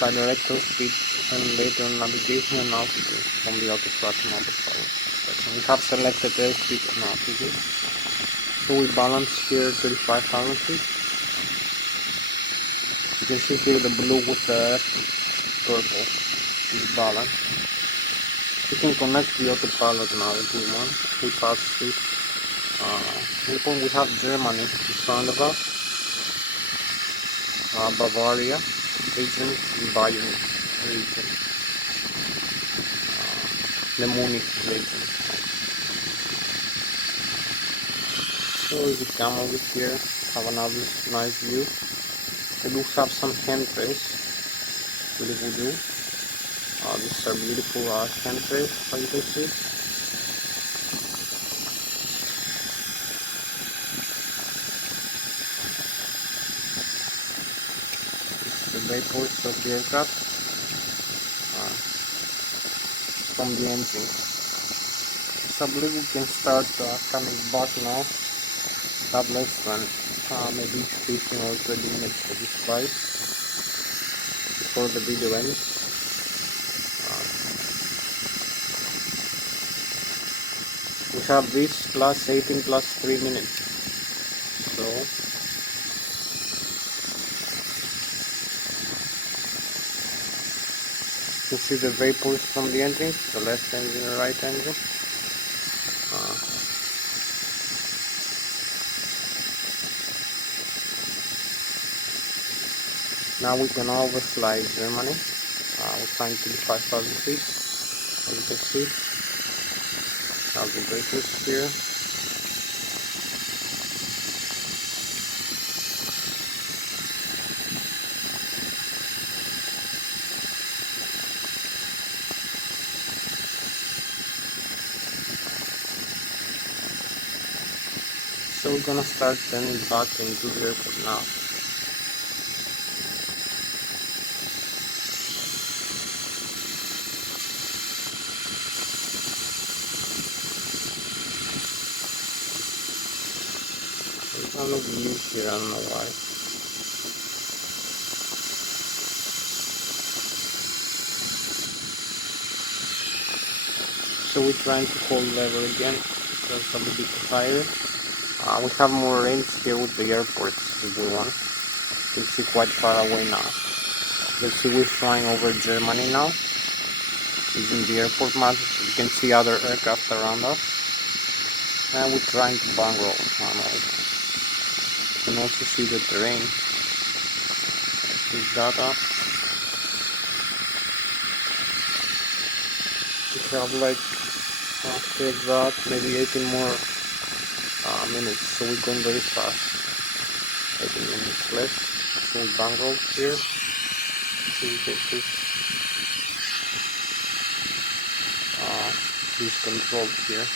By director speed and later navigation and altitude from the auto thrust and autopilot. We have selected airspeed and altitude. So we balance here 35,000 feet. You can see here the blue with the purple is balance. We can connect the autopilot now if we want. We pass this. We have Germany in front of us. Bavaria region, Bayern region, the Munich region. So if we come over here, have another nice view. We do have some handrails, really we do. These are beautiful handrails, as you can see. This is the vapors of the aircraft from the engine. So I believe we can start coming back now. Have less than maybe 15 or 20 minutes for this flight before the video ends. We have this plus 18 plus 3 minutes. So you see the vapors from the engine, the left engine and right engine. Now we can overfly Germany. We're flying 35,000 feet, as you can see. Have the vapors here. So we're gonna start turning back into the airport now. There's no view here, I don't know why. So we're trying to hold level again, because I'm a bit higher. We have more range here with the airports if we want. You can see quite far away now. You can see we're flying over Germany now. Using the airport map, you can see other aircraft around us. And we're trying to bang roll. You can also see the terrain. This data. We have like after that maybe 18 more minutes, so we're going very fast. 18 minutes left. So we bang roll here. So we get this control here.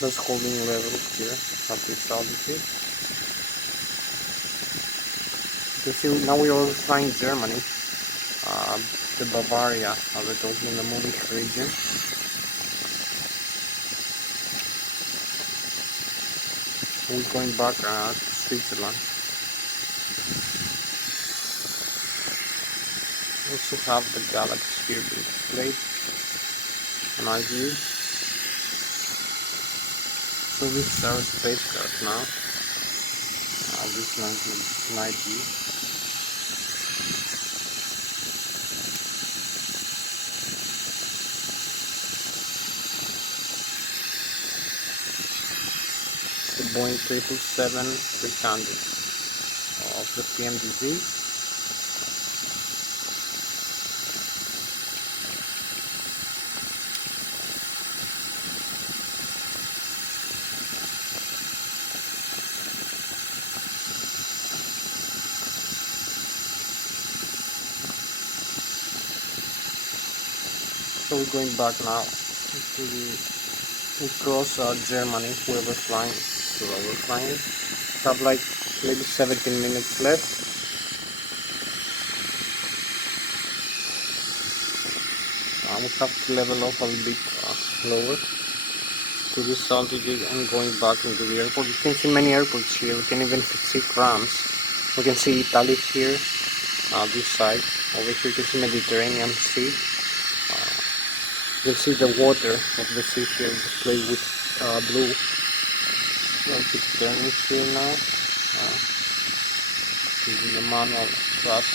That's holding level here at this altitude. You can see now we are flying Germany, the Bavaria, as I told you, in the Munich region. So we're going back to Switzerland. We also have the galaxy here being displayed on our view. So this is our spacecraft now. This night view. The Boeing 777-300 of the PMDZ. So we're going back now to we cross Germany, where we're flying, to where we're flying. We have like maybe 17 minutes left. We have to level off a little bit lower to this altitude and going back into the airport. You can see many airports here. We can even see trams. We can see Italy here, this side. Over here you can see Mediterranean Sea. You can see the water of the sea here displayed with blue. I'll keep turning here now. Using the manual thrust.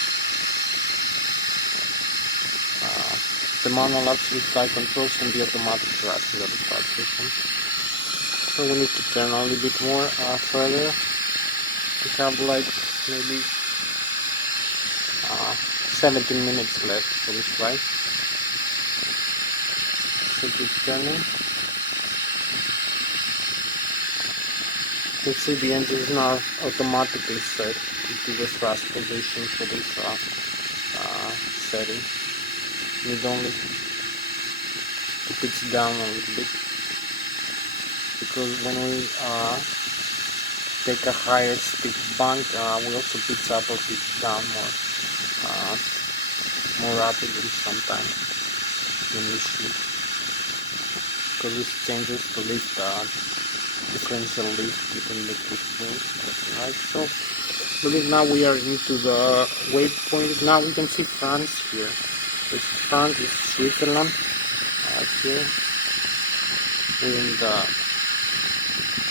The manual absolute flight controls and the automatic thrust in the start system. So we need to turn a little bit more further. We have like maybe 17 minutes left for this flight. So keep turning. You can see the engine is now automatically set into the thrust position for this setting. You need only to pitch down a little bit, because when we take a higher speed bank, we also pitch up or pitch down more rapidly sometimes than we should, because this changes the lift, differential lift between the two wings. Right, so I believe now we are into the waypoint. Now we can see France here. This is France, this is Switzerland. Here we'll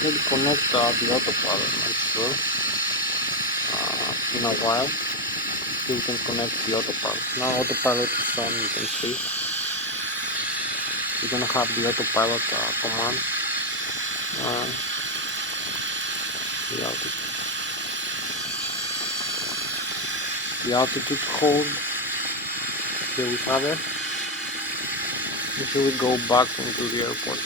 maybe connect the autopilot, I'm not sure. In a while we can connect the autopilot. Now autopilot is on, you can see. We're gonna have the autopilot command. The altitude hold. Here we have it. And here we go back into the airport.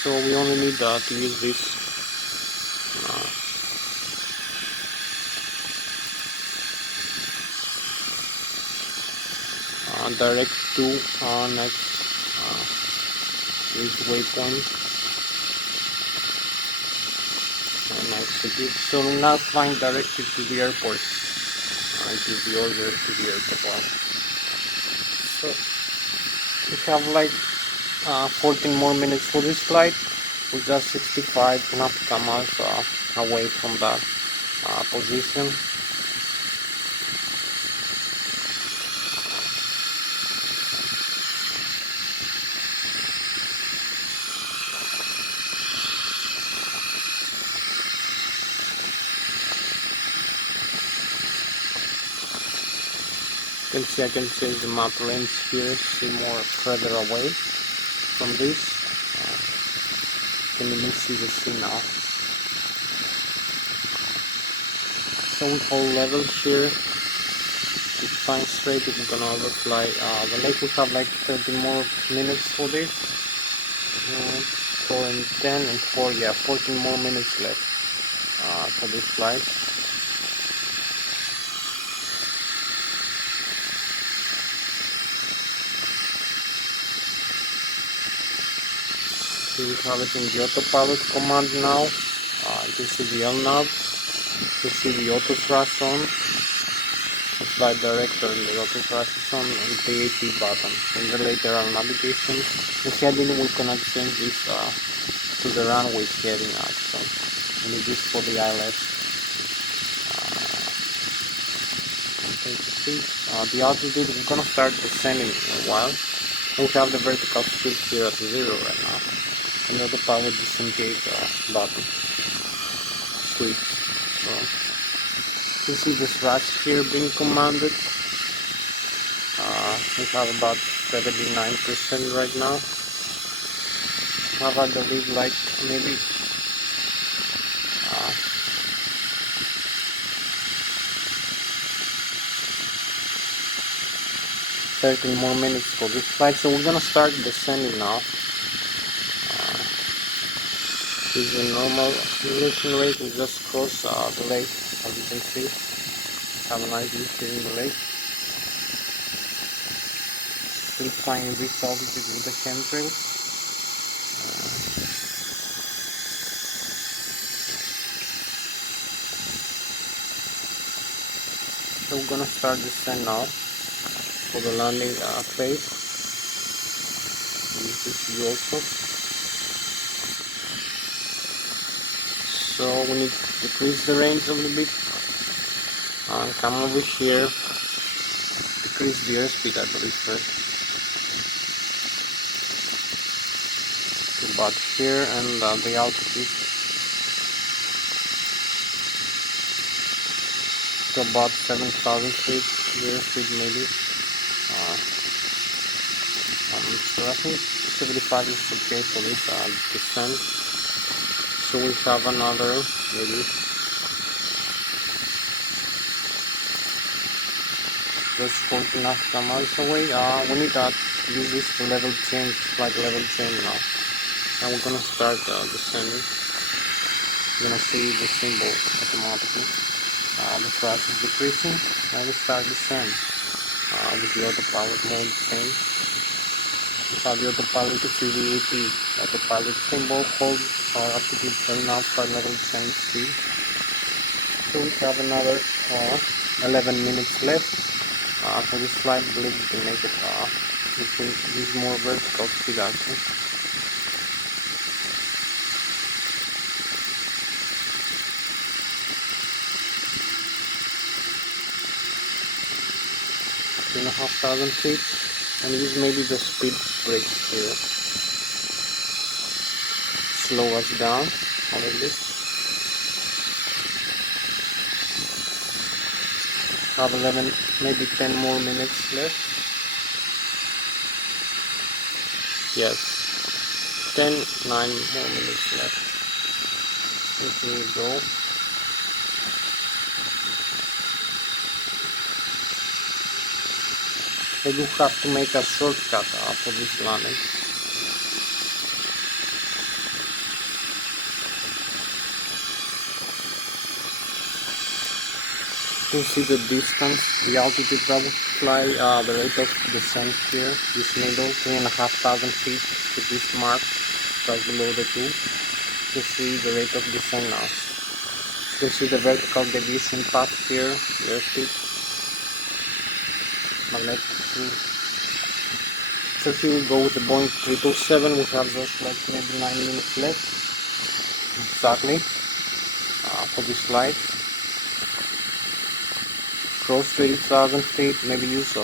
So we only need to use this direct to next this waypoint and execute. So we're now flying directly to the airport. Give the order to the airport. So we have like 14 more minutes for this flight. We're just 65 nautical miles away from that position. You can see I can change the map range here, see more further away from this. You can even see the sea now. So we hold level here, keep flying straight. If we're gonna overfly the lake, we have like 30 more minutes for this. 4 and 10 and 4, yeah, 14 more minutes left for this flight. Here we have it in the autopilot command now. You can see the LNAV, you can see the auto thrust on, the flight director and the auto thrust is on, and the AP button. In the lateral navigation, the heading we cannot change this to the runway heading action. We need this for the ILS. The altitude, we're gonna start descending in a while. We have the vertical speed here at 0 right now. And the autopilot disengage button switch. So you see the thrust here being commanded. We have about 79% right now. Have I believe like maybe 13 more minutes for this flight. So we're gonna start descending now. This is a normal accumulation rate. We just cross the lake, as you can see. Have a nice view here in the lake. Still flying this altitude with the chemtrails. So we're gonna start descent now for the landing phase. You can see also. so we need to decrease the range a little bit. Come over here, decrease the airspeed, I believe, first. About here, and the altitude to about 7,000 feet, the airspeed maybe. So I think 75 is okay for this descent. So we have another maybe just 14 nautical miles away. We need to use this to level change, flight level change now. And we're gonna start descending. You're gonna see the symbol automatically. The thrust is decreasing, and we start descend with the autopilot mode same. We have the autopilot to VAP. Autopilot symbol, hold altitude, turn off flight level change speed. So we have another 11 minutes left for this flight. I believe we can make it. We can use more vertical speed actually. In 1,500 feet, and use maybe the speed brakes here. Slow us down a little bit. Have 11, maybe 10 more minutes left. Yes, 10, 9 more minutes left. Here we go. I do have to make a shortcut for this landing. You can see the distance, the altitude that would fly, the rate of descent here, this middle, 3,500 feet to this mark, just below the 2. You can see the rate of descent now. You can see the vertical deviation path here, the airspeed. So here we go with the Boeing 777. We have just like maybe 9 minutes left exactly for this flight. Cross 30,000 feet, maybe use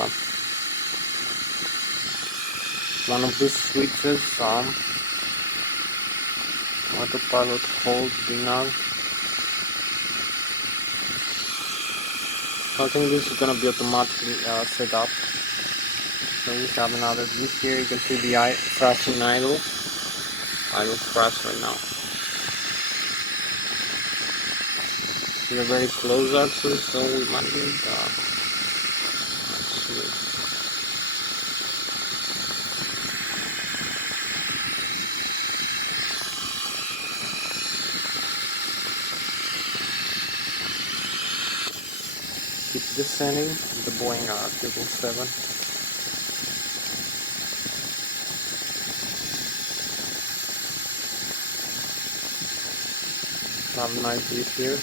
one of these switches, autopilot hold the nav. I think this is gonna be automatically set up. So we have another view here. You can see the thrust in idle thrust right now. We are very close actually, so we might need keep descending the Boeing 777. Have a nice view here.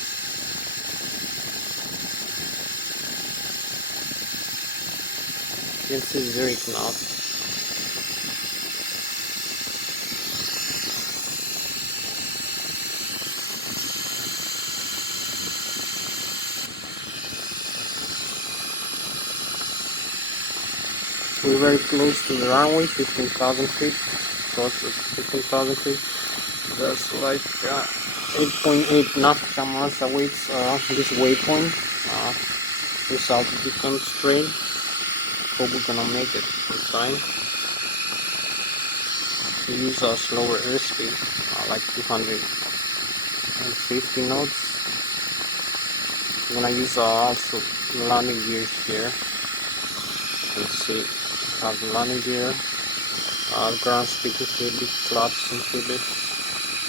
You can see Zurich now. We're very close to the runway, 15,000 feet, close to 15,000 feet. That's like 8.8 nautical miles away. This waypoint, this altitude constraint. Hope we're gonna make it on time. We use a slower airspeed, like 250 knots. I'm gonna use also landing gears here. You can see, have the landing gear, ground speaker here, big flaps included.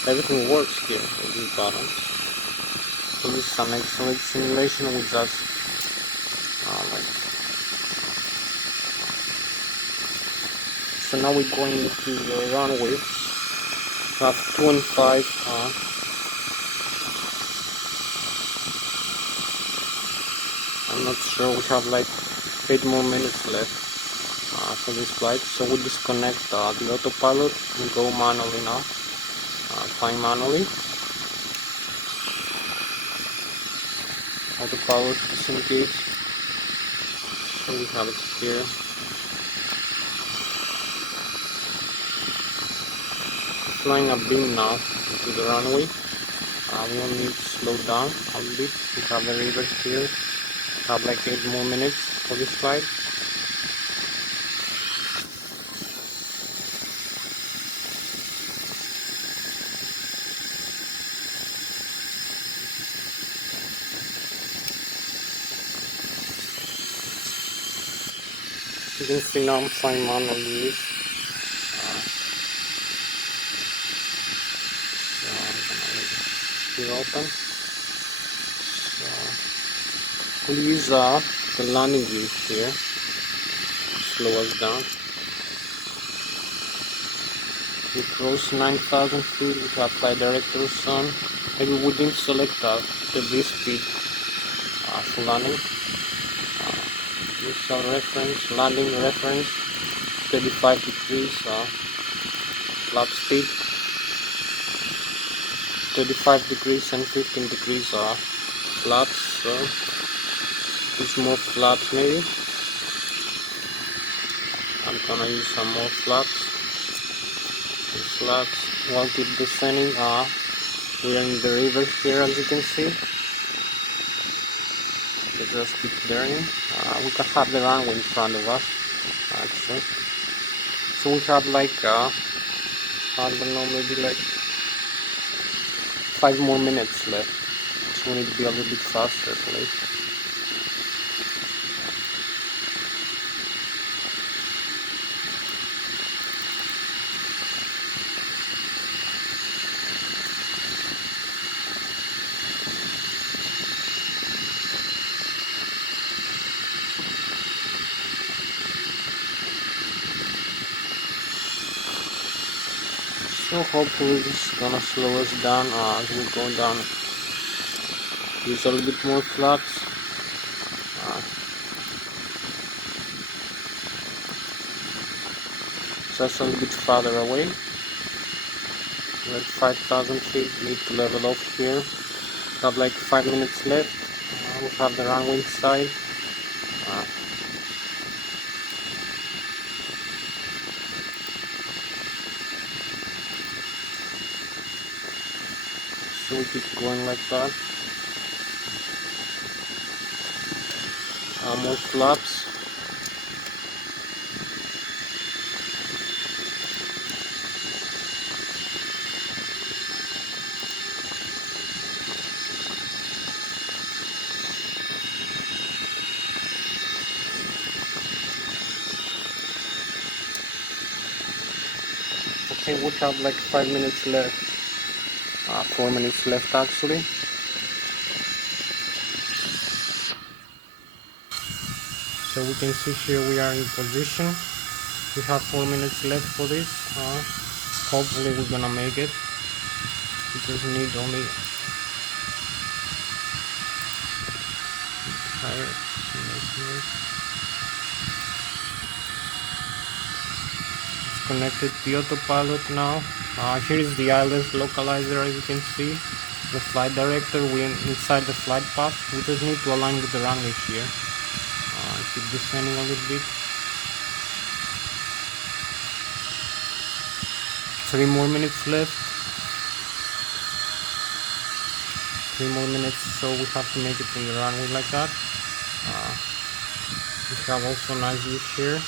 Everything works here with these buttons. So this is an excellent simulation with just So now we're going into the runway. We have 2 and 5. I'm not sure. We have like 8 more minutes left for this flight. So we disconnect the autopilot and go manually now. Flying manually. autopilot disengage. So we have it here. Flying a beam now into the runway. We will need to slow down a little bit. We have the reverse here. We have like 8 more minutes for this flight. You can see now I'm flying manually this. So I'm gonna leave it open. So we'll use the landing gear here to slow us down. We cross 9,000 feet. We have flight directors on. Maybe we didn't select the V-speed for landing. This is our reference, landing reference, 35 degrees flap speed, 35 degrees and 15 degrees flaps, so use more flaps maybe. I'm gonna use some more flaps. These flaps, while keep descending, we are in the river here as you can see. Just keep turning. We can have the runway in front of us actually. So we have like I don't know, maybe like 5 more minutes left. So we need to be a little bit faster please. So hopefully this is gonna slow us down as we go down. Use a little bit more flaps. Just a little bit farther away. We're at 5,000 feet. Need to level off here. Have like 5 minutes left. We have the runway inside. So we keep going like that. More flaps. Okay, we have like 5 minutes left. 4 minutes left actually. So we can see here we are in position. We have 4 minutes left for this. Hopefully we're gonna make it. We just need only higher. It's connected to the autopilot now. Here is the ILS localizer as you can see. The flight director, we're inside the flight path. We just need to align with the runway here. Keep descending a little bit. 3 more minutes left. 3 more minutes, so we have to make it in the runway like that. We have also nice views here.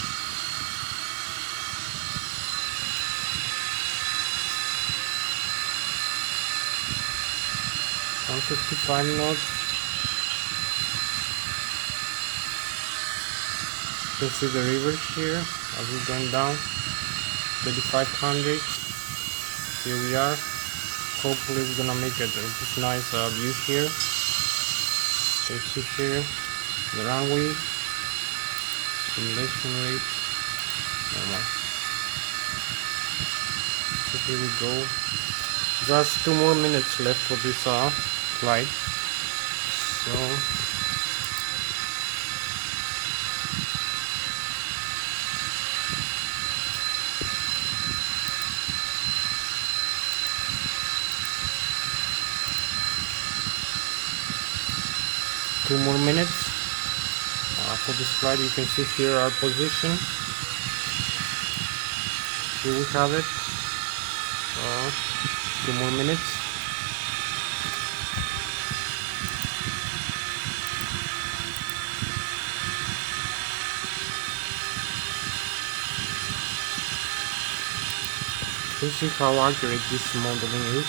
On 55 knots. You can see the river here as we're going down. 3,500. Here we are. Hopefully we're gonna make it. This nice view here. You can see here the runway. Simulation rate. Normal. So here we go. Just 2 more minutes left for this flight. So 2 more minutes for this flight. You can see here our position. Here we have it. 2 more minutes. You see how accurate this modeling is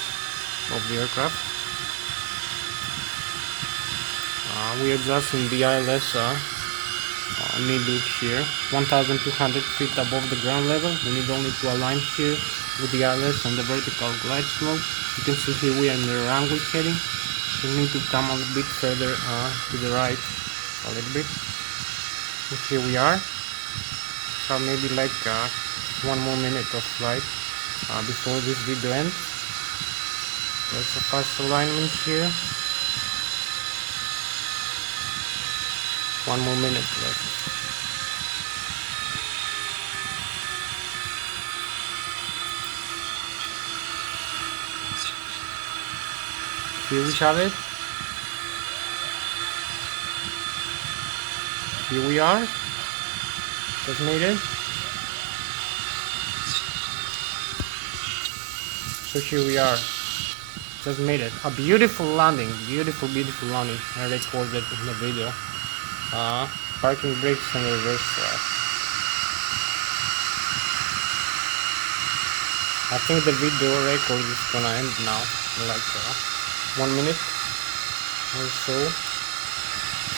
of the aircraft. We are just in the ILS needle here, 1,200 feet above the ground level. We need only to align here with the ILS and the vertical glide slope. You can see here we are in the runway heading. We need to come a little bit further to the right, a little bit. And here we are. So maybe like 1 more minute of flight before this video ends. There's a fast alignment here. 1 more minute left. Here we have it. Here we are. Just made it. So here we are. Just made it. A beautiful landing. Beautiful landing. I recorded in the video. Parking brakes and reverse thrust. I think the video record is gonna end now. Like 1 minute or so.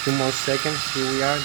2 more seconds. Here we are.